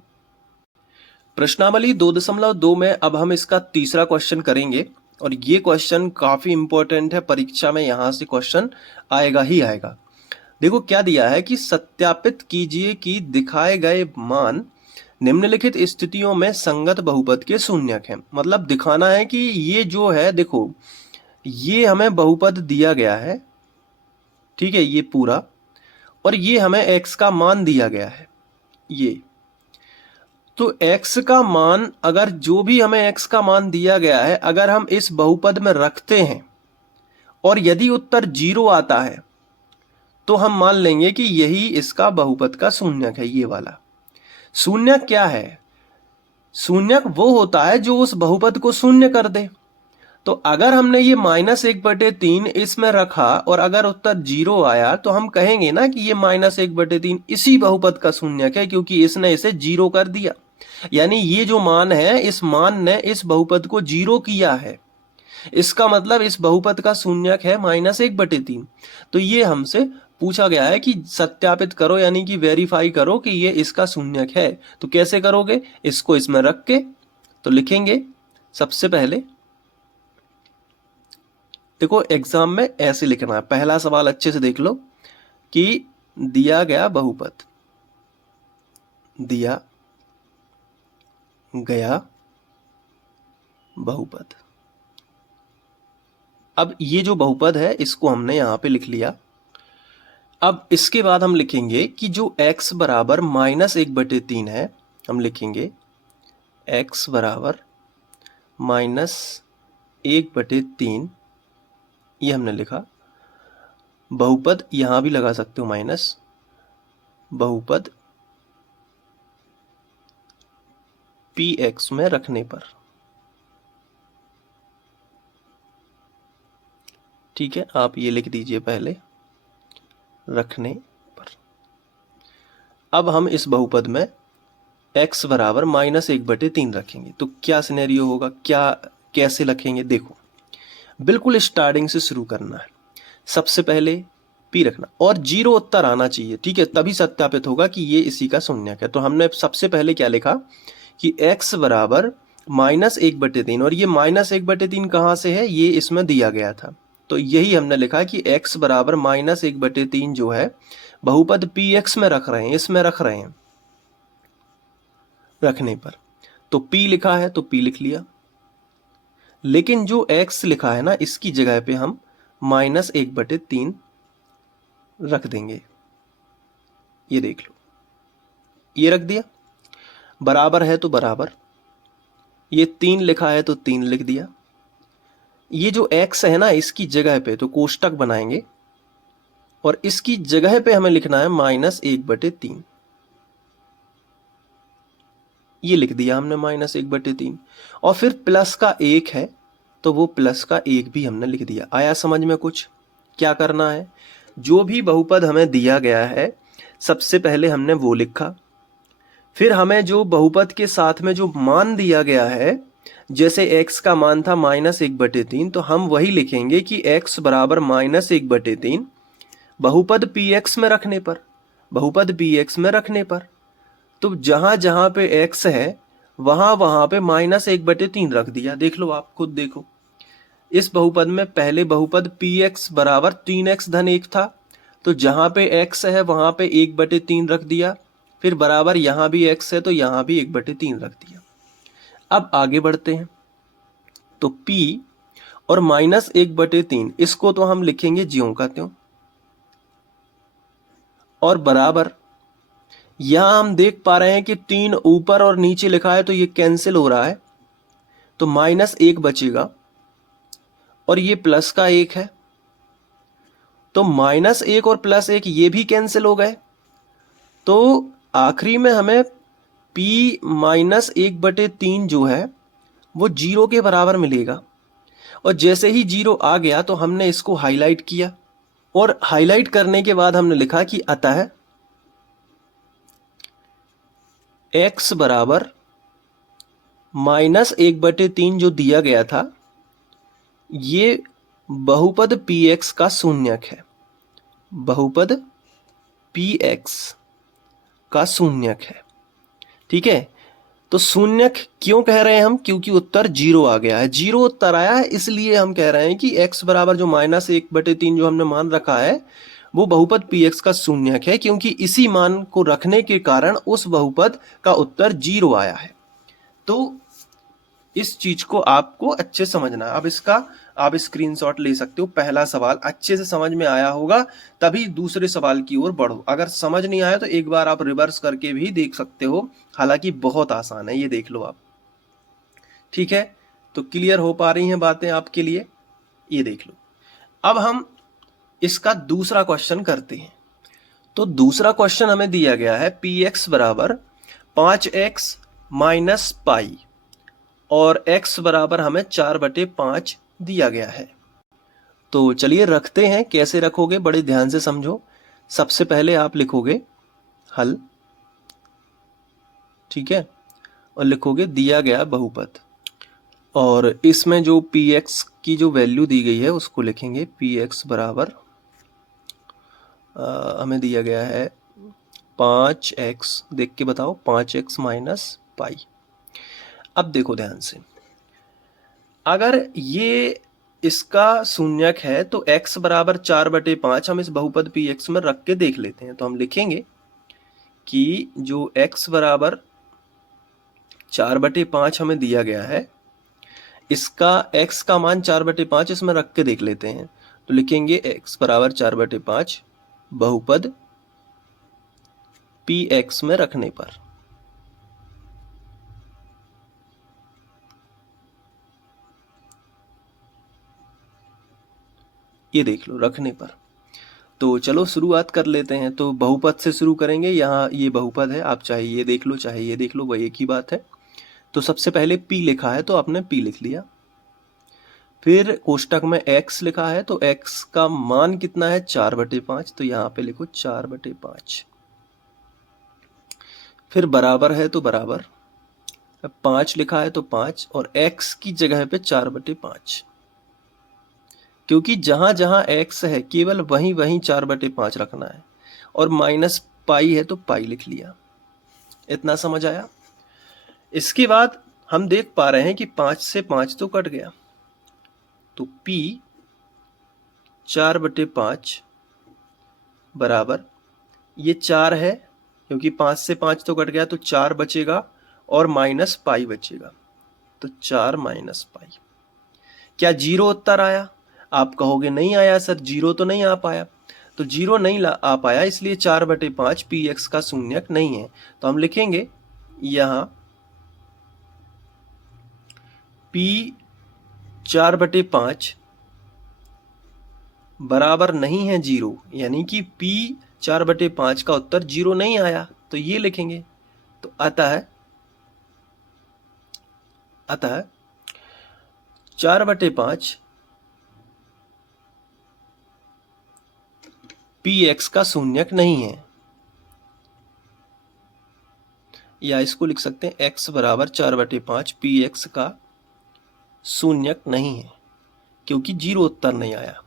प्रश्नावली 2.2 में अब हम इसका तीसरा क्वेश्चन करेंगे, और ये क्वेश्चन काफी इंपॉर्टेंट है, परीक्षा में यहां से क्वेश्चन आएगा ही आएगा। देखो क्या दिया है कि सत्यापित कीजिए कि दिखाए गए मान निम्नलिखित स्थितियों में संगत बहुपद के शून्यक हैं। मतलब दिखाना है कि ये जो है, देखो ये हमें बहुपद दिया गया है, ठीक है, ये पूरा, और ये हमें x का मान दिया गया है ये। तो x का मान, अगर जो भी हमें x का मान दिया गया है, अगर हम इस बहुपद में रखते हैं और यदि उत्तर 0 आता है तो हम मान लेंगे कि यही इसका बहुपद का शून्यक है। ये वाला शून्यक क्या है, शून्यक वो होता है जो उस बहुपद को शून्य कर दे। तो अगर हमने ये -1/3 इसमें रखा और अगर उत्तर 0 आया तो हम कहेंगे ना कि ये -1/3 इसी बहुपद का शून्यक है, क्योंकि इसने इसे 0 कर दिया। यानी ये जो मान है, इस मान ने इस बहुपद को 0 किया है। इसका मतलब इस बहुपद का शून्यक है -1/3। तो ये हमसे पूछा गया है कि सत्यापित करो, यानी कि वेरीफाई करो कि ये इसका शून्यक है। तो कैसे करोगे, इसको इसमें रख के तो लिखेंगे। सबसे पहले देखो एग्जाम में ऐसे लिखना है, पहला सवाल अच्छे से देख लो कि दिया गया बहुपद, दिया गया बहुपद। अब ये जो बहुपद है इसको हमने यहां पे लिख लिया। अब इसके बाद हम लिखेंगे कि जो x बराबर -1/3 है, हम लिखेंगे x बराबर 1/3 ये हमने लिखा। बहुपद यहां भी लगा सकते हो माइनस, बहुपद px में रखने पर, ठीक है, आप ये लिख दीजिए पहले, रखने पर। अब हम इस बहुपद में x बराबर -1/3 रखेंगे तो क्या सिनेरियो होगा, क्या कैसे रखेंगे? देखो, बिल्कुल स्टार्टिंग से शुरू करना है। सबसे पहले p रखना और 0 उत्तर आना चाहिए, ठीक है, तभी सत्यापित होगा कि ये इसी का शून्यक है। तो हमने सबसे पहले क्या लिखा कि x बराबर -1/3, और ये -1/3 कहाँ से है, ये इसमें दिया गया था, तो यही हमने लिखा कि x बराबर -1/3 जो है बहुपद px में रख रहे हैं, इसमें रख रहे हैं, रखने पर। तो p लिखा है तो p लिख लिया, लेकिन जो x लिखा है ना, इसकी जगह पे हम -1/3 रख देंगे। ये देख लो, ये रख दिया, बराबर है तो बराबर, ये 3 लिखा है तो 3 लिख दिया। ये जो x है ना, इसकी जगह पे तो कोष्टक बनाएंगे और इसकी जगह पे हमें लिखना है -1/3। ये लिख दिया हमने -1/3, और फिर प्लस का 1 है तो वो प्लस का 1 भी हमने लिख दिया। आया समझ में कुछ? क्या करना है, जो भी बहुपद हमें दिया गया है सबसे पहले हमने वो लिखा, फिर हमें जो बहुपद के साथ में जो मान दिया गया है, जैसे x का मान था -1/3, तो हम वही लिखेंगे कि x बराबर -1/3 बहुपद px में रखने पर, बहुपद px में रखने पर। तो जहां जहां पे x है वहां वहां पे -1/3 रख दिया। देख लो, आप खुद देखो, इस बहुपद में पहले बहुपद px बराबर 3x धन 1 था, तो जहां पे x है वहां पे 1/3 रख दिया, फिर बराबर यहां भी x है तो यहां भी 1/3 रख दिया। अब आगे बढ़ते हैं, तो p और -1/3 इसको तो हम लिखेंगे ज्यों का त्यों, और बराबर यहां हम देख पा रहे हैं कि 3 ऊपर और नीचे लिखा है तो ये कैंसिल हो रहा है, तो -1 बचेगा, और ये प्लस का 1 है तो -1 और +1 ये भी कैंसिल हो गए, तो आखिरी में हमें p -1/3 जो है वो 0 के बराबर मिलेगा। और जैसे ही 0 आ गया तो हमने इसको हाईलाइट किया, और हाईलाइट करने के बाद हमने लिखा कि अतः x बराबर -1/3 जो दिया गया था ये बहुपद px का शून्यक है, बहुपद px का शून्यक है, ठीक है। तो शून्यक क्यों कह रहे हैं हम, क्योंकि उत्तर 0 आ गया है, 0 उत्तर आया है, इसलिए हम कह रहे हैं कि x बराबर जो -1/3 जो हमने मान रखा है वो बहुपद px का शून्यक है, क्योंकि इसी मान को रखने के कारण उस बहुपद का उत्तर 0 आया है। तो इस चीज को आपको अच्छे समझना है। अब इसका आप स्क्रीनशॉट ले सकते हो, पहला सवाल अच्छे से समझ में आया होगा तभी दूसरे सवाल की ओर बढ़ो, अगर समझ नहीं आया तो एक बार आप रिवर्स करके भी देख सकते हो, हालांकि बहुत आसान है, ये देख लो आप, ठीक है। तो क्लियर हो पा रही हैं बातें आपके लिए? ये देख लो। अब हम इसका दूसरा क्वेश्चन करते हैं। तो दूसरा क्वेश्चन हमें दिया गया है px बराबर 5x माइनस पाई, और x बराबर हमें 4/5 दिया गया है। तो चलिए रखते हैं, कैसे रखोगे बड़े ध्यान से समझो। सबसे पहले आप लिखोगे हल, ठीक है, और लिखोगे दिया गया बहुपद, और इसमें जो px की जो वैल्यू दी गई है उसको लिखेंगे px बराबर हमें दिया गया है 5x, देख के बताओ, 5x माइनस पाई। अब देखो ध्यान से, अगर ये इसका शून्यक है तो x बराबर 4/5 हम इस बहुपद px में रख के देख लेते हैं। तो हम लिखेंगे कि जो x बराबर 4/5 हमें दिया गया है, इसका x का मान 4/5 इसमें रख के देख लेते हैं। तो लिखेंगे x बराबर 4/5 बहुपद px में रखने पर, ये देख लो रखने पर। तो चलो शुरुआत कर लेते हैं। तो बहुपद से शुरू करेंगे। यहाँ ये बहुपद है, आप चाहे ये देख लो चाहे ये देख लो, वही एक ही बात है। तो सबसे पहले p लिखा है तो आपने p लिख लिया। फिर कोष्टक में x लिखा है तो x का मान कितना है 4/5, तो यहाँ पे लिखो 4/5। फिर बराबर है तो बराबर, 5 लिखा है तो 5 और x की जगह पे 4/5, क्योंकि जहां जहां x है केवल वहीं वहीं 4/5 रखना है। और माइनस पाई है तो पाई लिख लिया। इतना समझ आया। इसके बाद हम देख पा रहे हैं कि 5 से 5 तो कट गया, तो p 4/5 बराबर, ये 4 है क्योंकि 5 से 5 तो कट गया, तो 4 बचेगा और माइनस पाई बचेगा, तो 4 माइनस पाई। क्या 0 उत्तर आया? आप कहोगे नहीं आया सर, 0 तो नहीं आ पाया। तो 0 नहीं आ पाया, इसलिए 4/5 px का शून्यक नहीं है। तो हम लिखेंगे यहां p 4/5 बराबर नहीं है 0, यानी कि p 4/5 का उत्तर 0 नहीं आया। तो ये लिखेंगे। तो अतः 4/5 px का शून्यक नहीं है। या इसको लिख सकते हैं x बराबर 4/5 px का शून्यक नहीं है, क्योंकि 0 उत्तर नहीं आया,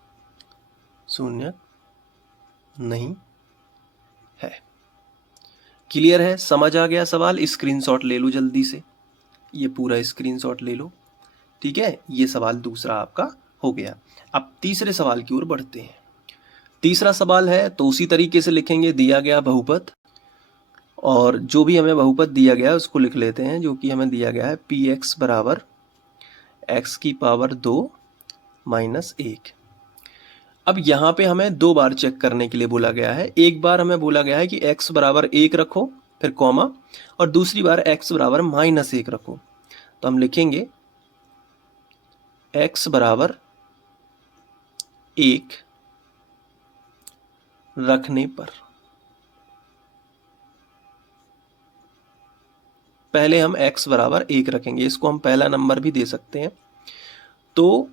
शून्यक नहीं है। क्लियर है? समझ आ गया सवाल? स्क्रीनशॉट ले लो जल्दी से, ये पूरा स्क्रीनशॉट ले लो। ठीक है, ये सवाल दूसरा आपका हो गया। अब तीसरे सवाल की ओर बढ़ते हैं। तीसरा सवाल है तो उसी तरीके से लिखेंगे, दिया गया बहुपद, और जो भी हमें बहुपद दिया गया है उसको लिख लेते हैं। जो कि हमें दिया गया है px बराबर x⁻2 - 1। अब यहाँ पे हमें 2 बार चेक करने के लिए बोला गया है। एक बार हमें बोला गया है कि x बराबर 1 रखो, फिर कॉमा, और दूसरी बार x बराबर -1 रखो। तो हम लिखेंगे x बराबर 1 रखने पर, पहले हम x बराबर 1 रखेंगे, इसको हम पहला नंबर भी दे सकते हैं। तो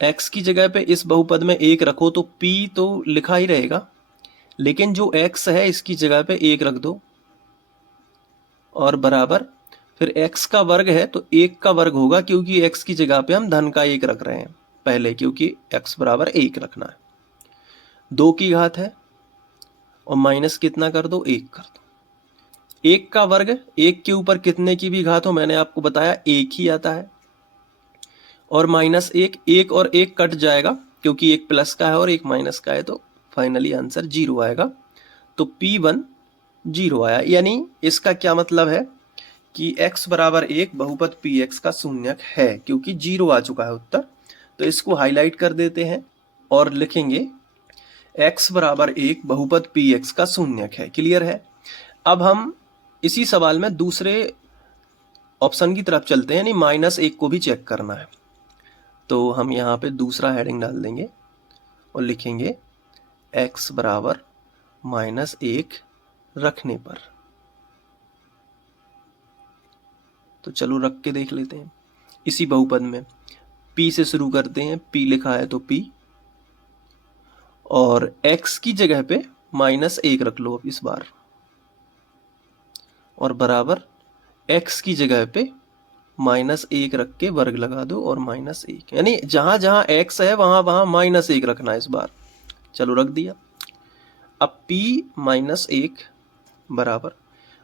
x की जगह पे इस बहुपद में 1 रखो तो p तो लिखा ही रहेगा, लेकिन जो x है इसकी जगह पे 1 रख दो, और बराबर, फिर x का वर्ग है तो 1 का वर्ग होगा, क्योंकि x की जगह पे हम धन का 1 रख रहे हैं पहले, क्योंकि x बराबर 1 रखना है। 2 की घात है और माइनस कितना कर दो, 1 कर दो। 1 का वर्ग, 1 के ऊपर कितने की भी घात हो, मैंने आपको बताया 1 ही आता है। और -1, 1 और 1 कट जाएगा, क्योंकि 1 प्लस का है और 1 माइनस का है, तो फाइनली आंसर 0 आएगा। तो P1 0 आया। यानी इसका क्या मतलब है कि x बराबर 1 बहुपद px का शून्यक है, क्योंकि 0 आ चुका है उत्तर। तो इसको हाईलाइट कर देते हैं और लिखेंगे x बराबर 1 बहुपद px का शून्यक है। क्लियर है? अब हम इसी सवाल में दूसरे ऑप्शन की तरफ चलते हैं, यानी -1 को भी चेक करना है। तो हम यहाँ पे दूसरा हेडिंग डाल देंगे और लिखेंगे x बराबर -1 रखने पर। तो चलो रख के देख लेते हैं। इसी बहुपद में p से शुरू करते हैं, p लिखा है तो p, और x की जगह पे -1 रख लो अब इस बार, और बराबर x की जगह पे -1 रख के वर्ग लगा दो और -1, यानी जहां जहां x है वहां वहां -1 रखना है इस बार। चलो रख दिया। अब p -1 बराबर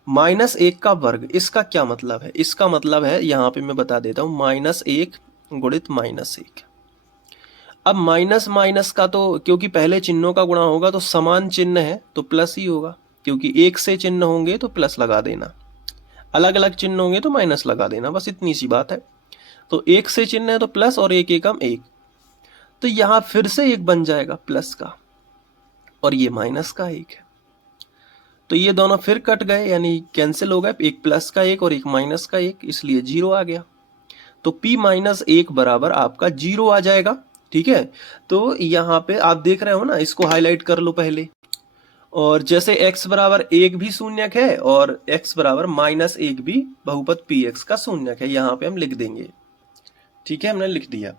-1 का वर्ग। इसका क्या मतलब है? इसका मतलब है, यहाँ पे मैं बता देता हूँ, -1 गुणित -1। अब माइनस माइनस का तो, क्योंकि पहले चिन्हों का गुणा होगा तो समान चिन्ह है तो प्लस ही होगा, क्योंकि एक से चिन्ह होंगे तो प्लस लगा देना, अलग अलग चिन्ह होंगे तो माइनस लगा देना, बस इतनी सी बात है। तो एक से चिन्ह है तो प्लस और एक एकम 1, तो यहाँ फिर से 1 बन जाएगा प्लस का, और ये माइनस का 1 है। तो ये दोनों फिर कट गए, यानी कैंसिल हो गए, एक प्लस का 1 और एक माइनस का 1, इसलिए 0 आ गया। तो p -1 बराबर आपका 0 आ जाएगा, ठीक है, तो यहाँ पे आप देख रहे हो ना, इसको हाईलाइट कर लो पहले। और जैसे x बराबर 1 भी शून्यक है और x बराबर -1 भी बहुपद px का शून्यक है, यहाँ पे हम लिख देंगे। ठीक है, हमने लिख दिया।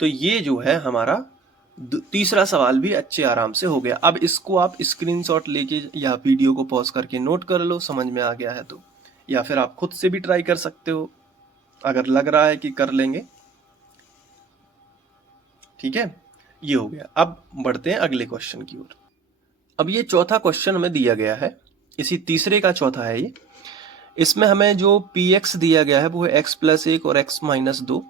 तो ये जो है हमारा तीसरा सवाल भी अच्छे आराम से हो गया। अब इसको आप स्क्रीनशॉट लेके या वीडियो को पॉज करके नोट कर लो, समझ में आ गया है तो, या फिर आप खुद से भी ट्राई कर सकते हो अगर लग रहा है कि कर लेंगे। ठीक है, ये हो गया। अब बढ़ते हैं अगले क्वेश्चन की ओर। अब ये चौथा क्वेश्चन हमें दिया गया है, इसी तीसरे का चौथा है ये। इसमें हमें जो px दिया गया है वो है x+1 और x-2,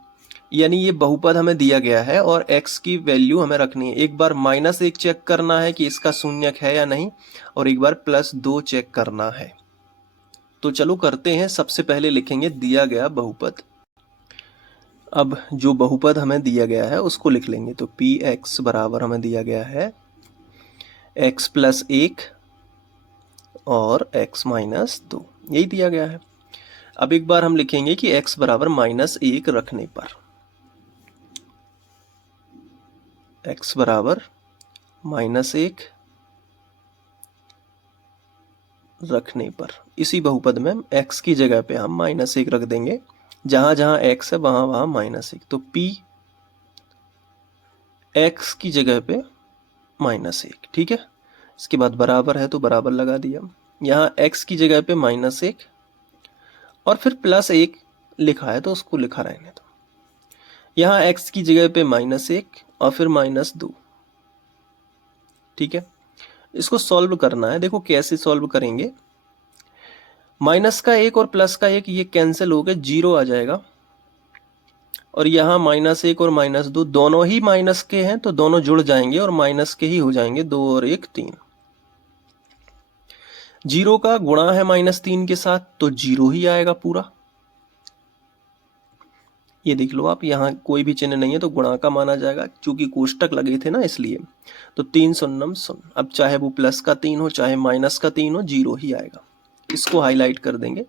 यानी ये बहुपद हमें दिया गया है और x की वैल्यू हमें रखनी है। एक बार -1 चेक करना है कि इसका शून्यक है या नहीं, और एक बार +2 चेक करना है। तो चलो करते हैं। सबसे पहले लिखेंगे दिया गया बहुपद। अब जो बहुपद हमें दिया गया है उसको लिख लेंगे। तो px बराबर हमें दिया गया है x+1 और x-2, यही दिया गया है। अब एक बार हम लिखेंगे कि x बराबर -1 रखने पर, x बराबर -1 रखने पर, इसी बहुपद में x की जगह पे हम -1 रख देंगे। जहां जहां x है वहां वहां -1। तो p x की जगह पे -1, ठीक है। इसके बाद बराबर है तो बराबर लगा दिया। यहाँ x की जगह पे -1 और फिर +1 लिखा है तो उसको लिखा रहने दो। यहाँ x की जगह पे -1 और फिर -2, ठीक है। इसको सॉल्व करना है। देखो कैसे सॉल्व करेंगे। -1 और +1 ये कैंसिल हो गए, 0 आ जाएगा। और यहाँ -1 और -2 दोनों ही माइनस के हैं तो दोनों जुड़ जाएंगे और माइनस के ही हो जाएंगे। 2 और 1 3। 0 का गुणा है -3 के साथ तो 0 ही आएगा पूरा। ये देख लो आप, यहाँ कोई भी चिन्ह नहीं है तो गुणा का माना जाएगा, क्योंकि कोष्टक लगे थे ना इसलिए। तो 3 शून्यम शून्य। अब चाहे वो +3 हो चाहे -3 हो, 0 ही आएगा। इसको हाईलाइट कर देंगे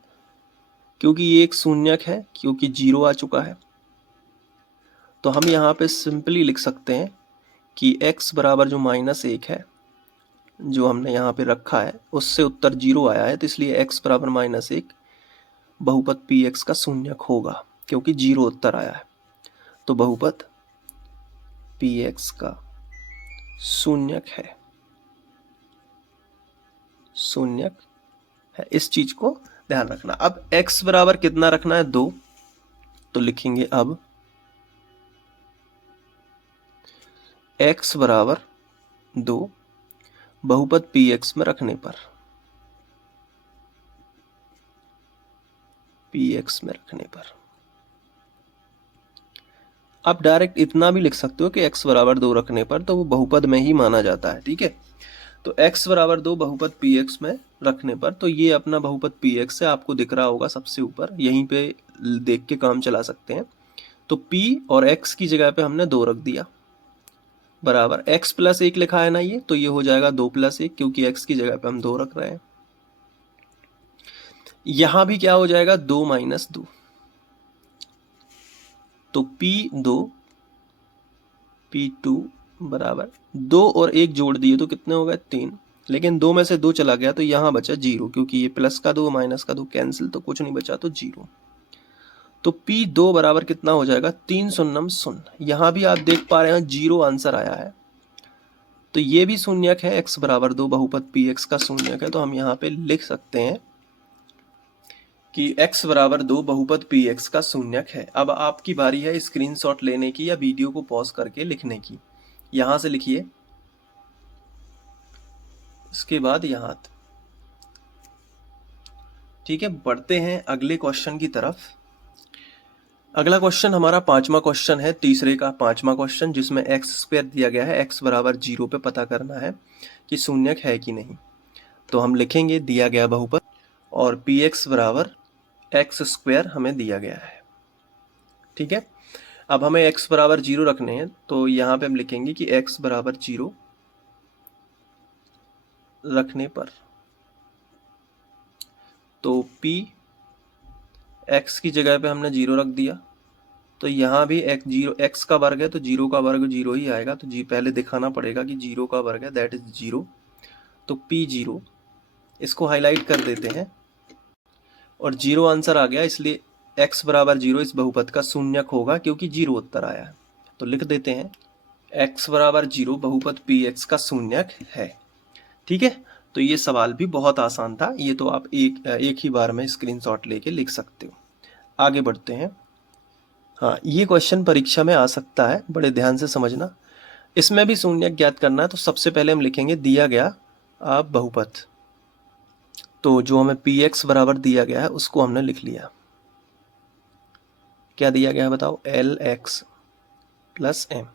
क्योंकि ये एक शून्यक है, क्योंकि 0 आ चुका है। तो हम यहाँ पे सिंपली लिख सकते हैं कि x बराबर जो -1 है जो हमने यहाँ पे रखा है उससे उत्तर 0 आया है, तो इसलिए x बराबर -1 बहुपद px का शून्यक होगा, क्योंकि 0 उत्तर आया है। तो बहुपद px का शून्यक है, शून्यक है। इस चीज को ध्यान रखना। अब x बराबर कितना रखना है, 2। तो लिखेंगे अब x बराबर 2 बहुपद px में रखने पर, px में रखने पर आप डायरेक्ट इतना भी लिख सकते हो कि x बराबर 2 रखने पर तो वो बहुपद में ही माना जाता है, ठीक है। तो x बराबर 2 बहुपद px में रखने पर, तो ये अपना बहुपद px है, आपको दिख रहा होगा सबसे ऊपर, यहीं पे देख के काम चला सकते हैं। तो p और x की जगह पे हमने 2 रख दिया, बराबर x+1 लिखा है ना ये, तो ये हो जाएगा 2+1, क्योंकि x की जगह पे हम 2 रख रहे हैं। यहां भी क्या हो जाएगा, 2 - 2। तो P2 बराबर 2 और 1 जोड़ दिए तो कितने हो गए, 3। लेकिन 2 में से 2 चला गया तो यहाँ बचा 0, क्योंकि ये प्लस का 2 माइनस का 2 कैंसिल, तो कुछ नहीं बचा तो 0। तो P2 बराबर कितना हो जाएगा, 3 शून्यम शून्य। यहाँ भी आप देख पा रहे हैं 0 आंसर आया है, तो ये भी शून्यक है। x बराबर 2 बहुपद px का शून्यक है, तो हम यहाँ पे लिख सकते हैं कि x बराबर 2 बहुपद px का शून्यक है। अब आपकी बारी है स्क्रीनशॉट लेने की या वीडियो को पॉज करके लिखने की। यहां से लिखिए, इसके बाद यहां। ठीक है, बढ़ते हैं अगले क्वेश्चन की तरफ। अगला क्वेश्चन हमारा पांचवा क्वेश्चन है, तीसरे का पांचवा क्वेश्चन, जिसमें x² दिया गया है। x बराबर 0 पे पता करना है कि शून्यक है कि नहीं। तो हम लिखेंगे दिया गया बहुपद, और px बराबर x² हमें दिया गया है। ठीक है, अब हमें x बराबर 0 रखने हैं, तो यहाँ पे हम लिखेंगे कि x बराबर 0 रखने पर, तो p x की जगह पे हमने 0 रख दिया, तो यहाँ भी x जीरो, x का वर्ग है तो जीरो का वर्ग जीरो ही आएगा, तो जी पहले दिखाना पड़ेगा कि जीरो का वर्ग है, दैट इज जीरो। तो p जीरो, इसको हाईलाइट कर देते हैं और जीरो आंसर आ गया, इसलिए x बराबर जीरो इस बहुपद का शून्यक होगा क्योंकि जीरो उत्तर आया है। तो लिख देते हैं x बराबर जीरो बहुपद px का शून्यक है। ठीक है, तो ये सवाल भी बहुत आसान था, ये तो आप एक ही बार में स्क्रीनशॉट लेके लिख सकते हो। आगे बढ़ते हैं। हाँ, ये क्वेश्चन परीक्षा में आ सकता है, बड़े ध्यान से समझना। इसमें भी शून्यक ज्ञात करना है, तो सबसे पहले हम लिखेंगे दिया गया बहुपद। तो जो हमें px बराबर दिया गया है उसको हमने लिख लिया। क्या दिया गया है बताओ, lx प्लस m।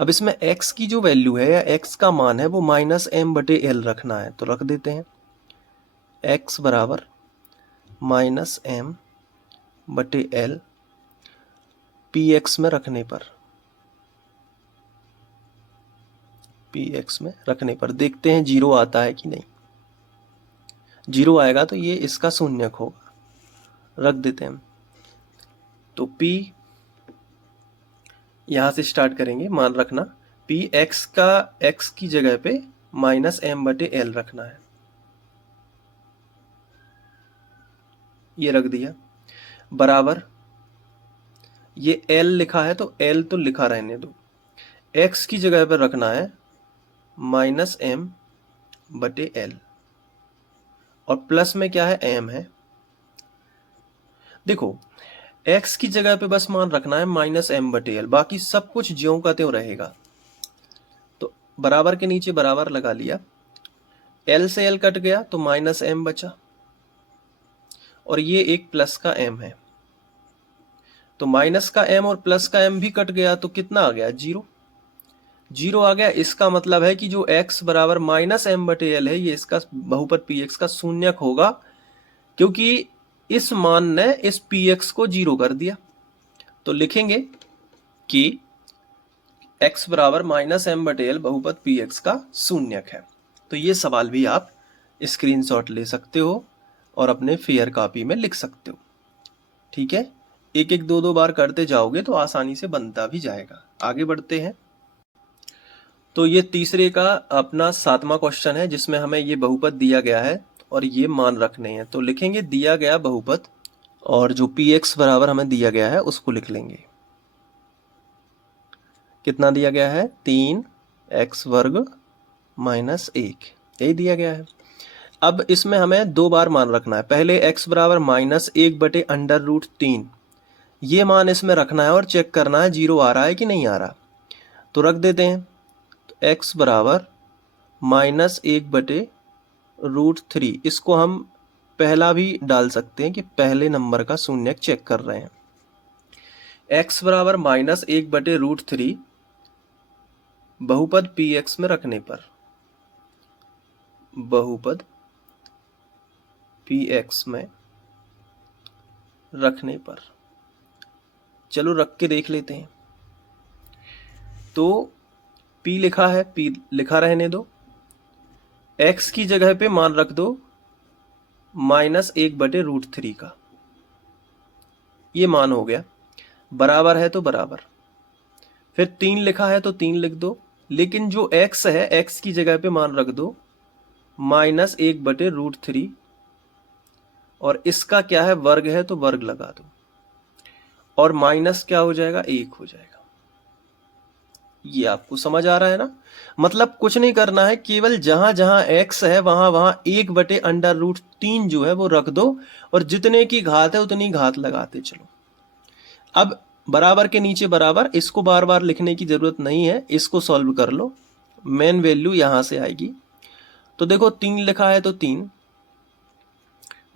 अब इसमें x की जो वैल्यू है या x का मान है वो माइनस m बटे l रखना है, तो रख देते हैं x बराबर माइनस m बटे l px में रखने पर देखते हैं जीरो आता है कि नहीं। जीरो आएगा तो ये इसका शून्यक होगा, रख देते हैं हम। तो p यहां से स्टार्ट करेंगे, मान रखना p x का x की जगह पे माइनस m बटे l रखना है, ये रख दिया। बराबर ये l लिखा है तो l तो लिखा रहने दो, x की जगह पर रखना है माइनस m बटे l, और प्लस में क्या है m है। देखो x की जगह पे बस मान रखना है माइनस m बटे l, बाकी सब कुछ ज्यों का त्यों रहेगा। तो बराबर के नीचे बराबर लगा लिया, l से l कट गया तो माइनस m बचा, और ये एक प्लस का m है, तो माइनस का m और प्लस का m भी कट गया तो कितना आ गया, जीरो। जीरो आ गया, इसका मतलब है कि जो x बराबर माइनस m बटे l है ये इसका बहुपद px का शून्यक होगा, क्योंकि इस मान ने इस px को जीरो कर दिया। तो लिखेंगे कि x बराबर माइनस m बटे l बहुपद px का शून्यक है। तो ये सवाल भी आप स्क्रीनशॉट ले सकते हो और अपने फेयर कॉपी में लिख सकते हो। ठीक है, एक एक दो बार करते जाओगे तो आसानी से बनता भी जाएगा। आगे बढ़ते हैं। तो ये तीसरे का अपना 7वां क्वेश्चन है, जिसमें हमें ये बहुपद दिया गया है और ये मान रखने हैं। तो लिखेंगे दिया गया बहुपद, और जो px बराबर हमें दिया गया है उसको लिख लेंगे। कितना दिया गया है, 3x वर्ग माइनस 1, यही दिया गया है। अब इसमें हमें दो बार मान रखना है। पहले x बराबर माइनस 1 बटे अंडर रूट 3, ये मान इसमें रखना है और चेक करना है जीरो आ रहा है कि नहीं आ रहा। तो रख देते हैं, तो x बराबर माइनस 1 बटे रूट 3, इसको हम पहला भी डाल सकते हैं कि पहले नंबर का शून्यक चेक कर रहे हैं। x बराबर माइनस 1 बटे रूट 3 बहुपद px में रखने पर, बहुपद px में रखने पर, चलो रख के देख लेते हैं। तो p लिखा है, p लिखा रहने दो, x की जगह पे मान रख दो माइनस 1 बटे रूट 3 का, ये मान हो गया। बराबर है तो बराबर, फिर 3 लिखा है तो 3 लिख दो, लेकिन जो x है x की जगह पे मान रख दो माइनस 1 बटे रूट 3, और इसका क्या है, वर्ग है तो वर्ग लगा दो, और माइनस क्या हो जाएगा, 1 हो जाएगा। ये आपको समझ आ रहा है ना। मतलब कुछ नहीं करना है, केवल जहां जहां x है वहां वहां 1 बटे अंडर रूट 3 जो है वो रख दो, और जितने की घात है उतनी घात लगाते चलो। अब बराबर के नीचे बराबर, इसको बार बार लिखने की जरूरत नहीं है, इसको सॉल्व कर लो, मेन वैल्यू यहां से आएगी। तो देखो 3 लिखा है तो 3,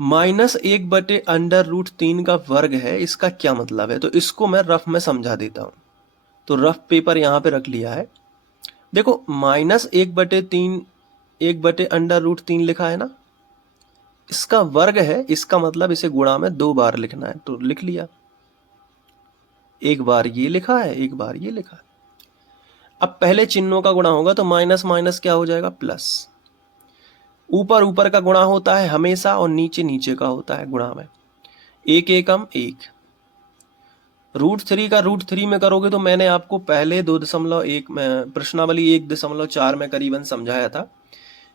माइनस 1 बटे अंडर रूट 3 का वर्ग है, इसका क्या मतलब है, तो इसको मैं रफ में समझा देता हूं। तो रफ पेपर यहां पे रख लिया है। देखो माइनस 1 बटे 3, 1 बटे अंडर रूट 3 लिखा है ना, इसका वर्ग है, इसका मतलब इसे गुणा में 2 बार लिखना है, तो लिख लिया। एक बार ये लिखा है, एक बार ये लिखा है। अब पहले चिन्हों का गुणा होगा तो माइनस माइनस क्या हो जाएगा, प्लस। ऊपर ऊपर का गुणा होता है हमेशा, और नीचे नीचे का होता है गुणा में। एक एकम एक, √3 का √3 में करोगे तो मैंने आपको पहले 2.1 में प्रश्नावली 1.4 में करीबन समझाया था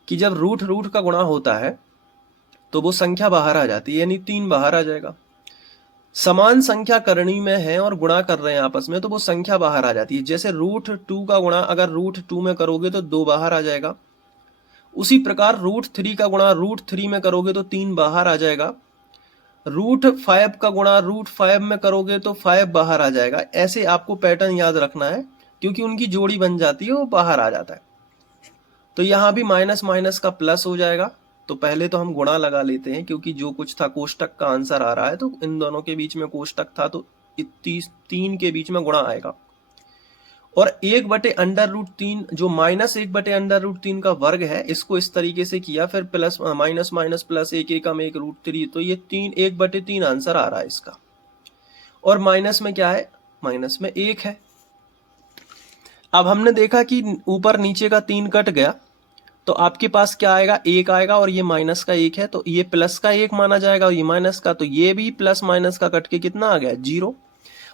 कि जब रूट रूट का गुणा होता है तो वो संख्या बाहर आ जाती है, यानी 3 बाहर आ जाएगा। समान संख्या करनी में है और गुणा कर रहे हैं आपस में तो वो संख्या बाहर आ जाती है। जैसे √2 का गुणा अगर √2 में करोगे तो 2 बाहर आ जाएगा। उसी प्रकार √3 का गुणा √3 में करोगे तो 3 बाहर आ जाएगा। √5 का गुणा √5 में करोगे तो 5 बाहर आ जाएगा। ऐसे आपको पैटर्न याद रखना है, क्योंकि उनकी जोड़ी बन जाती है, वो बाहर आ जाता है। तो यहाँ भी माइनस माइनस का प्लस हो जाएगा। तो पहले तो हम गुणा लगा लेते हैं, क्योंकि जो कुछ था कोष्टक का आंसर आ रहा है, तो इन दोनों के बीच में कोष्टक था तो 3 के बीच में गुणा आएगा। और 1/√3 जो -1/√3 का वर्ग है, इसको इस तरीके से किया, फिर प्लस माइनस माइनस प्लस 1 एकम 1 √3, तो ये 1/3 आंसर आ रहा है इसका। और माइनस में क्या है, माइनस में 1 है। अब हमने देखा कि ऊपर नीचे का 3 कट गया, तो आपके पास क्या आएगा, 1 आएगा, और ये माइनस का 1 है तो ये प्लस का 1 माना जाएगा, और ये माइनस का, तो ये भी प्लस माइनस का कट के कितना आ गया, 0।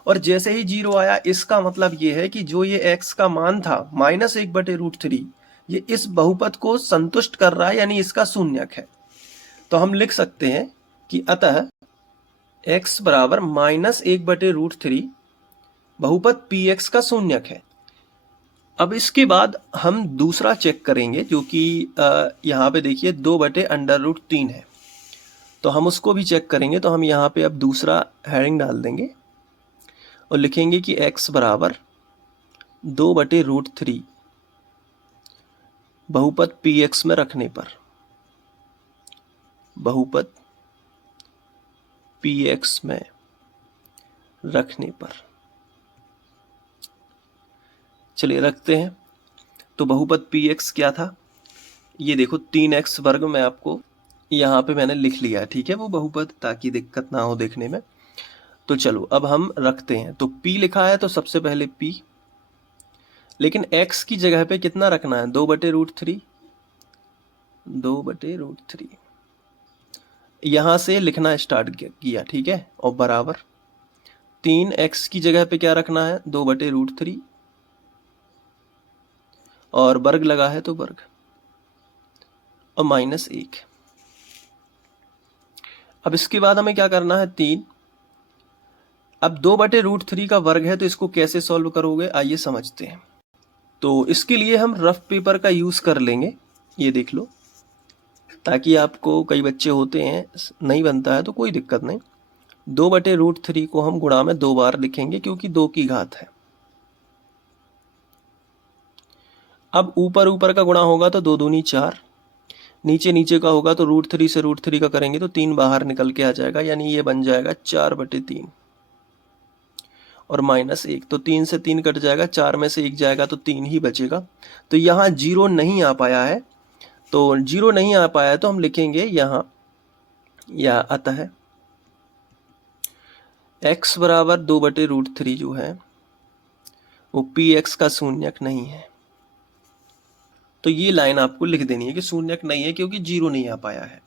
और जैसे ही 0 आया, इसका मतलब ये है कि जो ये x का मान था -1/√3, ये इस बहुपद को संतुष्ट कर रहा है, यानी इसका शून्यक है। तो हम लिख सकते हैं कि अतः x बराबर -1/√3 बहुपद px का शून्यक है। अब इसके बाद हम दूसरा चेक करेंगे, जो कि यहाँ पे देखिए 2/√3 है, तो हम उसको भी चेक करेंगे। तो हम यहाँ पे अब दूसरा हेडिंग डाल देंगे और लिखेंगे कि x बराबर 2/√3 बहुपद px में रखने पर, बहुपद px में रखने पर, चलिए रखते हैं। तो बहुपद px क्या था, ये देखो 3x वर्ग में आपको यहाँ पे मैंने लिख लिया, ठीक है, वो बहुपद, ताकि दिक्कत ना हो देखने में। तो चलो अब हम रखते हैं। तो p लिखा है तो सबसे पहले p, लेकिन x की जगह पे कितना रखना है, 2/√3, 2/√3 यहां से लिखना स्टार्ट किया, ठीक है, और बराबर 3x की जगह पे क्या रखना है, 2/√3, और वर्ग लगा है तो वर्ग, और -1। अब इसके बाद हमें क्या करना है, 3। अब 2/√3 का वर्ग है तो इसको कैसे सॉल्व करोगे, आइए समझते हैं। तो इसके लिए हम रफ पेपर का यूज कर लेंगे, ये देख लो, ताकि आपको, कई बच्चे होते हैं नहीं बनता है तो कोई दिक्कत नहीं। 2/√3 को हम गुणा में 2 बार लिखेंगे, क्योंकि 2 की घात है। अब ऊपर ऊपर का गुणा होगा तो 2 दूनी 4, नीचे नीचे का होगा तो √3 से √3 का करेंगे तो 3 बाहर निकल के आ जाएगा, यानी ये बन जाएगा 4/3 और -1। तो 3 से 3 कट जाएगा, 4 में से 1 जाएगा तो 3 ही बचेगा। तो यहाँ 0 नहीं आ पाया है, तो 0 नहीं आ पाया है तो हम लिखेंगे यहाँ, या अतः x बराबर 2/√3 जो है वो px का शून्यक नहीं है। तो ये लाइन आपको लिख देनी है कि शून्यक नहीं है, क्योंकि 0 नहीं आ पाया है।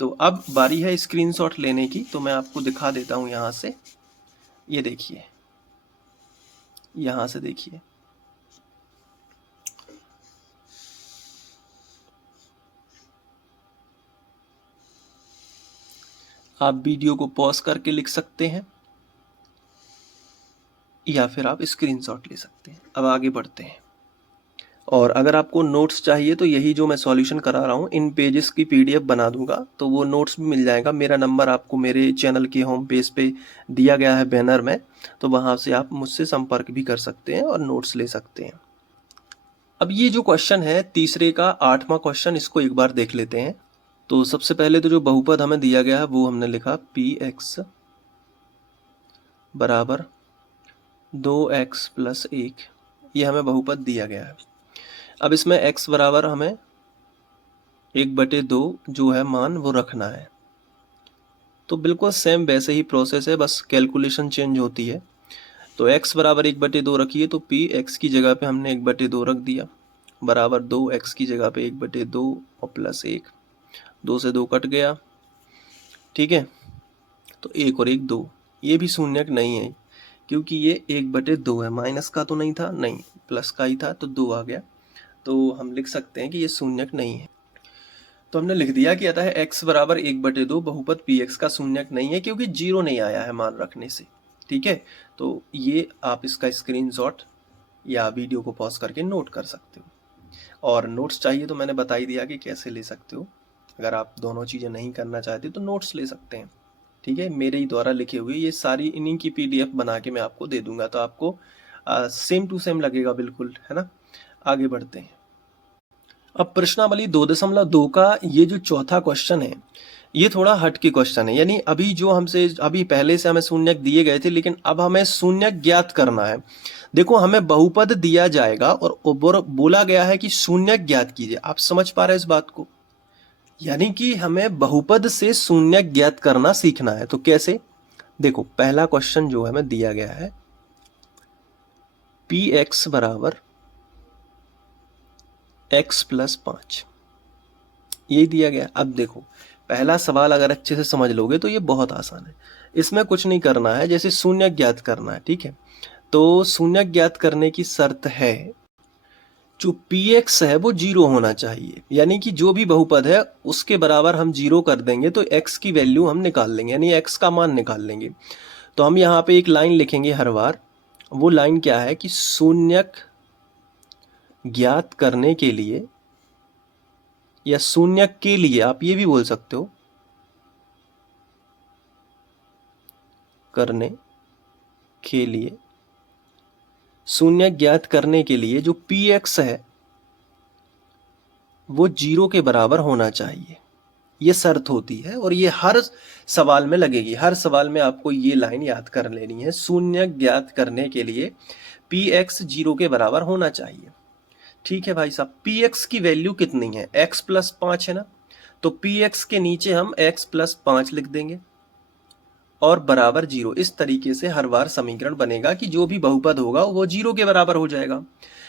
तो अब बारी है स्क्रीनशॉट लेने की, तो मैं आपको दिखा देता हूं यहां से। ये देखिए, यहां से देखिए, आप वीडियो को पॉज करके लिख सकते हैं या फिर आप स्क्रीनशॉट ले सकते हैं। अब आगे बढ़ते हैं। और अगर आपको नोट्स चाहिए तो यही जो मैं सॉल्यूशन करा रहा हूँ, इन पेजेस की PDF बना दूंगा, तो वो नोट्स भी मिल जाएगा। मेरा नंबर आपको मेरे चैनल के होम पेज पे दिया गया है बैनर में, तो वहाँ से आप मुझसे संपर्क भी कर सकते हैं और नोट्स ले सकते हैं। अब ये जो क्वेश्चन है तीसरे का 8वां क्वेश्चन, इसको एक बार देख लेते हैं। तो सबसे पहले तो जो बहुपद हमें दिया गया है वो हमने लिखा px बराबर 2x + 1, ये हमें बहुपद दिया गया है। अब इसमें x बराबर हमें 1/2 जो है मान वो रखना है। तो बिल्कुल सेम वैसे ही प्रोसेस है, बस कैलकुलेशन चेंज होती है। तो x बराबर 1/2 रखिए, तो p x की जगह पे हमने 1/2 रख दिया, बराबर 2x की जगह पे 1/2 और +1, 2 से 2 कट गया, ठीक है। तो 1 और 1 2, ये भी शून्यक नहीं है, क्योंकि ये 1/2 है, माइनस का तो नहीं था, नहीं प्लस का ही था, तो 2 आ गया। तो हम लिख सकते हैं कि ये शून्यक नहीं है। तो हमने लिख दिया कि अतः x बराबर 1/2 बहुपद px का शून्यक नहीं है, क्योंकि 0 नहीं आया है मान रखने से। ठीक है, तो ये आप इसका स्क्रीनशॉट या वीडियो को पॉज करके नोट कर सकते हो। और नोट्स चाहिए तो मैंने बता ही दिया कि कैसे ले सकते हो। अगर आप दोनों चीज़ें नहीं करना चाहते तो नोट्स ले सकते हैं। ठीक है, मेरे ही द्वारा लिखे हुए ये सारी इन्हीं की PDF बना के मैं आपको दे दूंगा, तो आपको सेम टू सेम लगेगा बिल्कुल, है ना। आगे बढ़ते हैं। अब प्रश्नावली 2.2 का ये जो चौथा क्वेश्चन है, ये थोड़ा हट के क्वेश्चन है। यानी अभी जो हमसे अभी पहले से हमें शून्यक दिए गए थे, लेकिन अब हमें शून्यक ज्ञात करना है। देखो, हमें बहुपद दिया जाएगा और बोला गया है कि शून्यक ज्ञात कीजिए। आप समझ पा रहे हैं इस बात को? यानी कि हमें बहुपद से शून्यक ज्ञात करना सीखना है। तो कैसे? देखो, पहला क्वेश्चन जो हमें दिया गया है, px बराबर x + 5, ये दिया गया। अब देखो, पहला सवाल अगर अच्छे से समझ लोगे तो ये बहुत आसान है। इसमें कुछ नहीं करना है, जैसे शून्यक ज्ञात करना है। ठीक है, तो शून्यक ज्ञात करने की शर्त है जो px है वो 0 होना चाहिए। यानी कि जो भी बहुपद है उसके बराबर हम 0 कर देंगे तो x की वैल्यू हम निकाल लेंगे, यानी x का मान निकाल लेंगे। तो हम यहाँ पे एक लाइन लिखेंगे हर बार। वो लाइन क्या है कि शून्यक ज्ञात करने के लिए, या शून्यक के लिए आप ये भी बोल सकते हो, करने के लिए, शून्यक ज्ञात करने के लिए जो px है वो 0 के बराबर होना चाहिए। ये शर्त होती है और ये हर सवाल में लगेगी। हर सवाल में आपको ये लाइन याद कर लेनी है, शून्यक ज्ञात करने के लिए px 0 के बराबर होना चाहिए। ठीक है भाई साहब, px की वैल्यू कितनी है? x + 5 है ना, तो px के नीचे हम x + 5 लिख देंगे और बराबर 0। इस तरीके से हर बार समीकरण बनेगा कि जो भी बहुपद होगा वो 0 के बराबर हो जाएगा।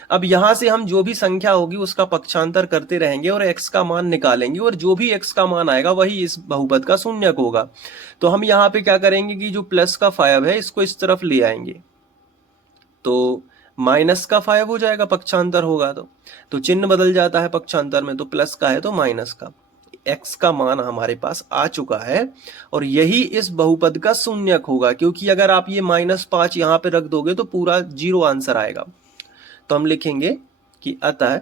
अब यहां से हम जो भी संख्या होगी उसका पक्षांतर करते रहेंगे और x का मान निकालेंगे, और जो भी x का मान आएगा वही इस बहुपद का शून्यक होगा। तो हम यहाँ पे क्या करेंगे कि जो प्लस का 5 है इसको इस तरफ ले आएंगे, तो माइनस का 5 हो जाएगा, पक्षांतर होगा तो चिन्ह बदल जाता है पक्षांतर में, तो प्लस का है तो माइनस का। x का मान हमारे पास आ चुका है और यही इस बहुपद का शून्यक होगा, क्योंकि अगर आप ये -5 यहाँ पे रख दोगे तो पूरा 0 आंसर आएगा। तो हम लिखेंगे कि अतः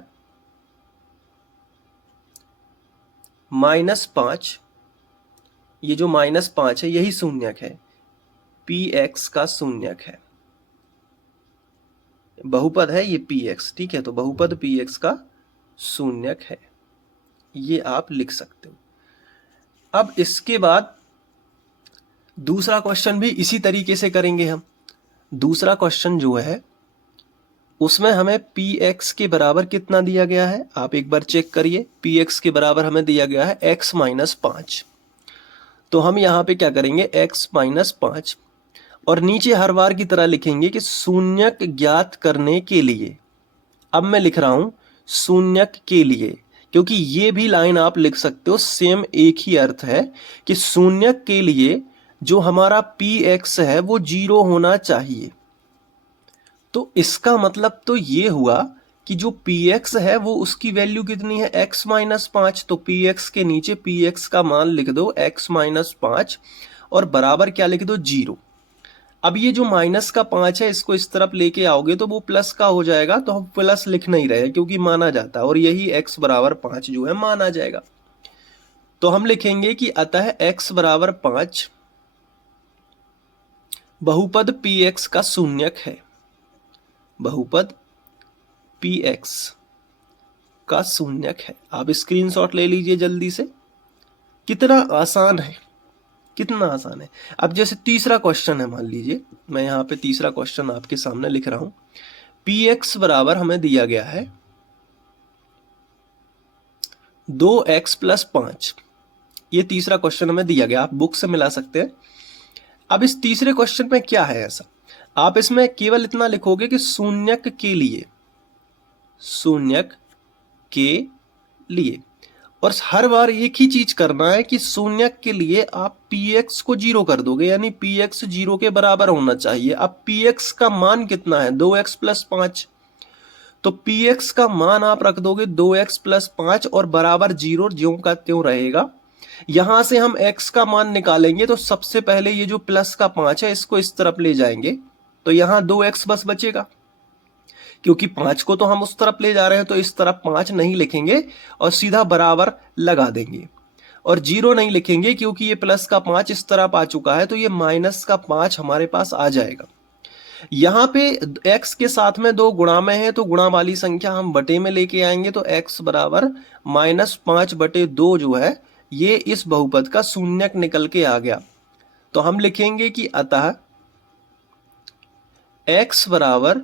-5, ये जो -5 है यही शून्यक है, px का शून्यक है। बहुपद है ये px, ठीक है, तो बहुपद px का शून्यक है, ये आप लिख सकते हो। अब इसके बाद दूसरा क्वेश्चन भी इसी तरीके से करेंगे हम। दूसरा क्वेश्चन जो है उसमें हमें px के बराबर कितना दिया गया है, आप एक बार चेक करिए। px के बराबर हमें दिया गया है x - 5। तो हम यहाँ पे क्या करेंगे, x - 5, और नीचे हर बार की तरह लिखेंगे कि शून्यक ज्ञात करने के लिए। अब मैं लिख रहा हूं शून्यक के लिए, क्योंकि ये भी लाइन आप लिख सकते हो, सेम एक ही अर्थ है कि शून्यक के लिए जो हमारा px है वो 0 होना चाहिए। तो इसका मतलब तो ये हुआ कि जो px है वो उसकी वैल्यू कितनी है, x - 5। तो px के नीचे px का मान लिख दो x - 5 और बराबर क्या लिख दो, 0। अब ये जो -5 है इसको इस तरफ लेके आओगे तो वो प्लस का हो जाएगा, तो हम प्लस लिख नहीं रहे क्योंकि माना जाता है, और यही x = 5 जो है माना जाएगा। तो हम लिखेंगे कि अतः x = 5 बहुपद px का शून्यक है। बहुपद px का शून्यक है। आप स्क्रीनशॉट ले लीजिए जल्दी से। कितना आसान है, कितना आसान है। अब जैसे तीसरा क्वेश्चन है, मान लीजिए मैं यहाँ पे तीसरा क्वेश्चन आपके सामने लिख रहा हूं। px बराबर हमें दिया गया है 2x + 5। ये तीसरा क्वेश्चन हमें दिया गया, आप बुक से मिला सकते हैं। अब इस तीसरे क्वेश्चन में क्या है ऐसा, आप इसमें केवल इतना लिखोगे कि शून्यक के लिए, शून्यक के लिए, और हर बार एक ही चीज करना है कि शून्यक के लिए आप px को 0 कर दोगे, यानी px 0 के बराबर होना चाहिए। अब px का मान कितना है, 2x + 5, तो px का मान आप रख दोगे 2x + 5 और बराबर 0 ज्यों का त्यों रहेगा। यहां से हम x का मान निकालेंगे तो सबसे पहले ये जो प्लस का 5 है इसको इस तरफ ले जाएंगे, तो यहां 2x बस बचेगा, क्योंकि 5 को तो हम उस तरफ ले जा रहे हैं तो इस तरफ 5 नहीं लिखेंगे और सीधा बराबर लगा देंगे। और 0 नहीं लिखेंगे क्योंकि ये प्लस का 5 इस तरफ आ चुका है, तो ये माइनस का 5 हमारे पास आ जाएगा। यहाँ पे x के साथ में 2 गुणा में है, तो गुणा वाली संख्या हम बटे में लेके आएंगे, तो x बराबर -5/2 जो है ये इस बहुपद का शून्यक निकल के आ गया। तो हम लिखेंगे कि अतः x बराबर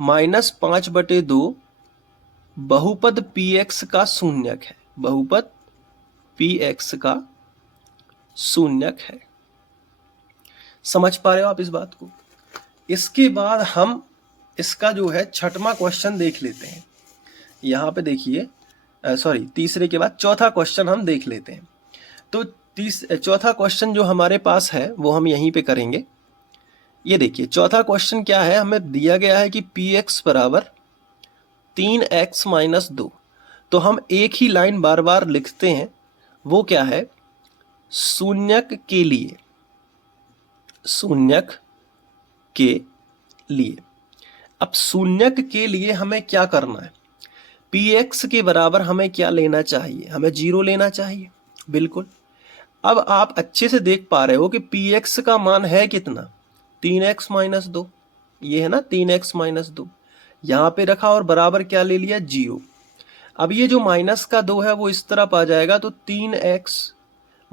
-5/2 बहुपद px का शून्यक है, बहुपद px का शून्यक है। समझ पा रहे हो आप इस बात को? इसके बाद हम इसका जो है छठवां क्वेश्चन देख लेते हैं। यहाँ पे देखिए, सॉरी तीसरे के बाद चौथा क्वेश्चन हम देख लेते हैं। तो चौथा क्वेश्चन जो हमारे पास है वो हम यहीं पे करेंगे। ये देखिए चौथा क्वेश्चन क्या है, हमें दिया गया है कि px बराबर 3x - 2। तो हम एक ही लाइन बार बार लिखते हैं, वो क्या है, शून्यक के लिए, शून्यक के लिए। अब शून्यक के लिए हमें क्या करना है, px के बराबर हमें क्या लेना चाहिए, हमें 0 लेना चाहिए, बिल्कुल। अब आप अच्छे से देख पा रहे हो कि px का मान है कितना, 3x - 2, ये है ना 3x - 2, यहाँ पे रखा और बराबर क्या ले लिया, 0। अब ये जो माइनस का 2 है वो इस तरफ आ जाएगा, तो 3x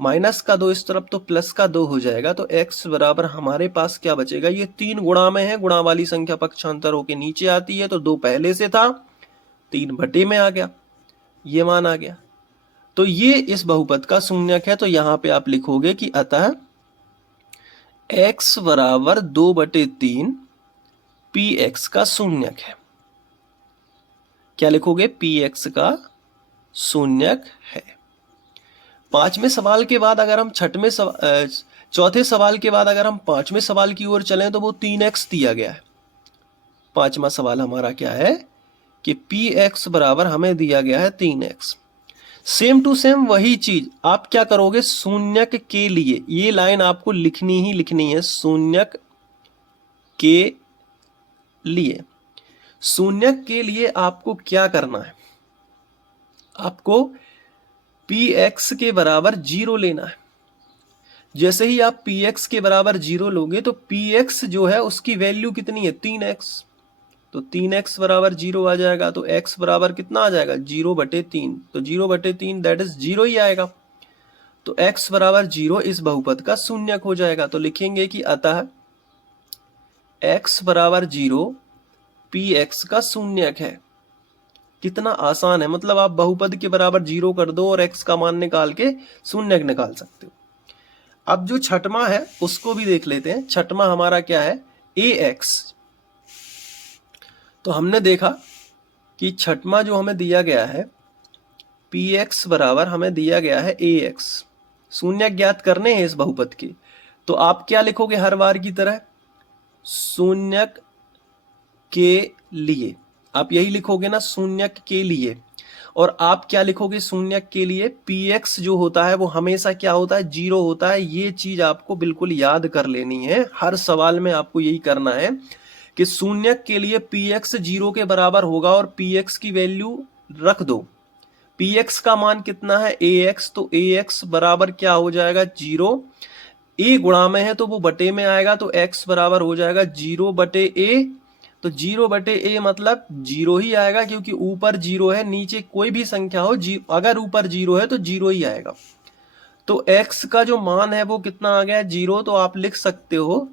माइनस का 2 इस तरफ, तो प्लस का 2 हो जाएगा। तो x बराबर हमारे पास क्या बचेगा, ये 3 गुणा में है, गुणा वाली संख्या पक्षांतर होके नीचे आती है, तो 2 पहले से था, 3 बटे में आ गया, ये मान आ गया। तो ये इस बहुपद का शून्यक है। तो यहाँ पे आप लिखोगे कि अतः x बराबर 2/3 px का शून्यक है। क्या लिखोगे, px का शून्यक है। पांचवें सवाल के बाद अगर हम चौथे सवाल के बाद अगर हम पांचवें सवाल की ओर चलें तो वो 3x दिया गया है। पांचवा सवाल हमारा क्या है कि px बराबर हमें दिया गया है 3x। सेम टू सेम वही चीज आप क्या करोगे, शून्यक के लिए ये लाइन आपको लिखनी ही लिखनी है, शून्यक के लिए। शून्यक के लिए आपको क्या करना है, आपको px के बराबर 0 लेना है। जैसे ही आप px के बराबर 0 लोगे तो px जो है उसकी वैल्यू कितनी है, 3x, तो 3x बराबर 0 आ जाएगा। तो x बराबर कितना आ जाएगा, 0/3, तो 0/3 दैट इज 0 ही आएगा। तो x बराबर 0 इस बहुपद का शून्यक हो जाएगा। तो लिखेंगे कि अतः x बराबर 0 px का शून्यक है। कितना आसान है, मतलब आप बहुपद के बराबर 0 कर दो और x का मान निकाल के शून्यक निकाल सकते हो। अब जो छठवां है उसको भी देख लेते हैं। छठवां हमारा क्या है, ax। तो हमने देखा कि छठवां जो हमें दिया गया है px बराबर हमें दिया गया है ax। शून्यक ज्ञात करने हैं इस बहुपद के, तो आप क्या लिखोगे हर बार की तरह, शून्यक के लिए, आप यही लिखोगे ना, शून्यक के लिए। और आप क्या लिखोगे शून्यक के लिए, px जो होता है वो हमेशा क्या होता है, 0 होता है। ये चीज आपको बिल्कुल याद कर लेनी है, हर सवाल में आपको यही करना है कि शून्यक के लिए px 0 के बराबर होगा और px की वैल्यू रख दो। px का मान कितना है, ax, तो ax बराबर क्या हो जाएगा, 0। a गुणा में है तो वो बटे में आएगा, तो x बराबर हो जाएगा 0/a। तो 0/a मतलब 0 ही आएगा, क्योंकि ऊपर 0 है, नीचे कोई भी संख्या हो, अगर ऊपर 0 है तो 0 ही आएगा। तो x का जो मान है वो कितना आ गया, 0। तो आप लिख सकते हो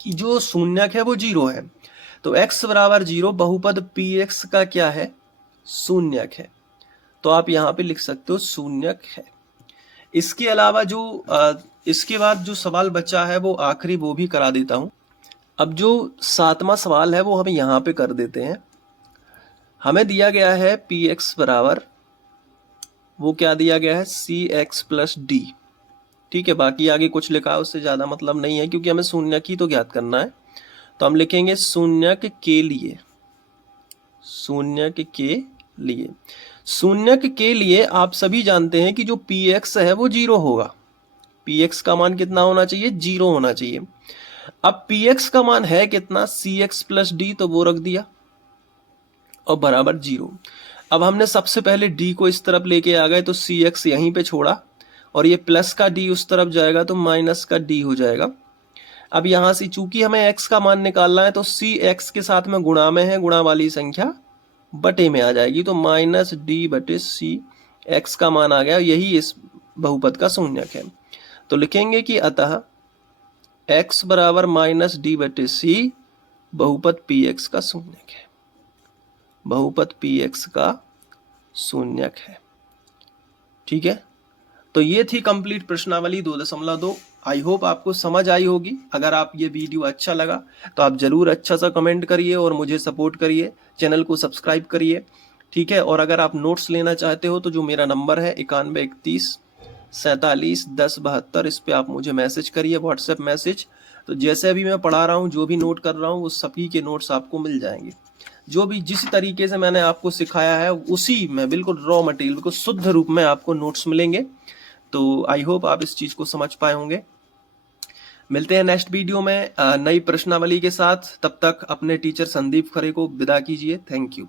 कि जो शून्यक है वो 0 है। तो x बराबर 0 बहुपद px का क्या है, शून्यक है। तो आप यहाँ पे लिख सकते हो शून्यक है। इसके अलावा जो इसके बाद जो सवाल बचा है वो आखिरी, वो भी करा देता हूं। अब जो 7वां सवाल है वो हम यहाँ पे कर देते हैं। हमें दिया गया है px बराबर वो क्या दिया गया है, सी एक्स प्लस डी। ठीक है, बाकी आगे कुछ लिखा है उससे ज़्यादा मतलब नहीं है, क्योंकि हमें शून्यक ही तो ज्ञात करना है। तो हम लिखेंगे शून्यक के लिए, शून्यक के लिए, शून्यक के लिए आप सभी जानते हैं कि जो पी एक्स है वो 0 होगा। पी एक्स का मान कितना होना चाहिए, 0 होना चाहिए। अब पी एक्स का मान है कितना, सी एक्स प्लस डी, तो वो रख दिया और बराबर 0। अब हमने सबसे पहले डी को इस तरफ लेके आ गए, तो सी एक्स यहीं पे छोड़ा और ये प्लस का डी उस तरफ जाएगा तो माइनस का डी हो जाएगा। अब यहां से चूंकि हमें एक्स का मान निकालना है, तो सी एक्स के साथ में गुणा में है, गुणा वाली संख्या बटे में आ जाएगी, तो माइनस डी बटे सी एक्स का मान आ गया। यही इस बहुपद का शून्यक है। तो लिखेंगे कि अतः x बराबर माइनस डी बटे सी बहुपद पी एक्स का शून्यक है, बहुपद पी एक्स का शून्यक है। ठीक है, तो ये थी कंप्लीट प्रश्नावली 2.2। आई होप आपको समझ आई होगी। अगर आप ये वीडियो अच्छा लगा तो आप जरूर अच्छा सा कमेंट करिए और मुझे सपोर्ट करिए, चैनल को सब्सक्राइब करिए। ठीक है, और अगर आप नोट्स लेना चाहते हो तो जो मेरा नंबर है 9131471072, इस पे आप मुझे मैसेज करिए, व्हाट्सएप मैसेज। तो जैसे अभी मैं पढ़ा रहा हूँ, जो भी नोट कर रहा हूँ, वो सभी के नोट्स आपको मिल जाएंगे। जो भी जिस तरीके से मैंने आपको सिखाया है उसी में बिल्कुल रॉ मटेरियल, बिल्कुल शुद्ध रूप में आपको नोट्स मिलेंगे। तो आई होप आप इस चीज को समझ पाए होंगे। मिलते हैं नेक्स्ट वीडियो में नई प्रश्नावली के साथ। तब तक अपने टीचर संदीप खरे को विदा कीजिए। Thank you.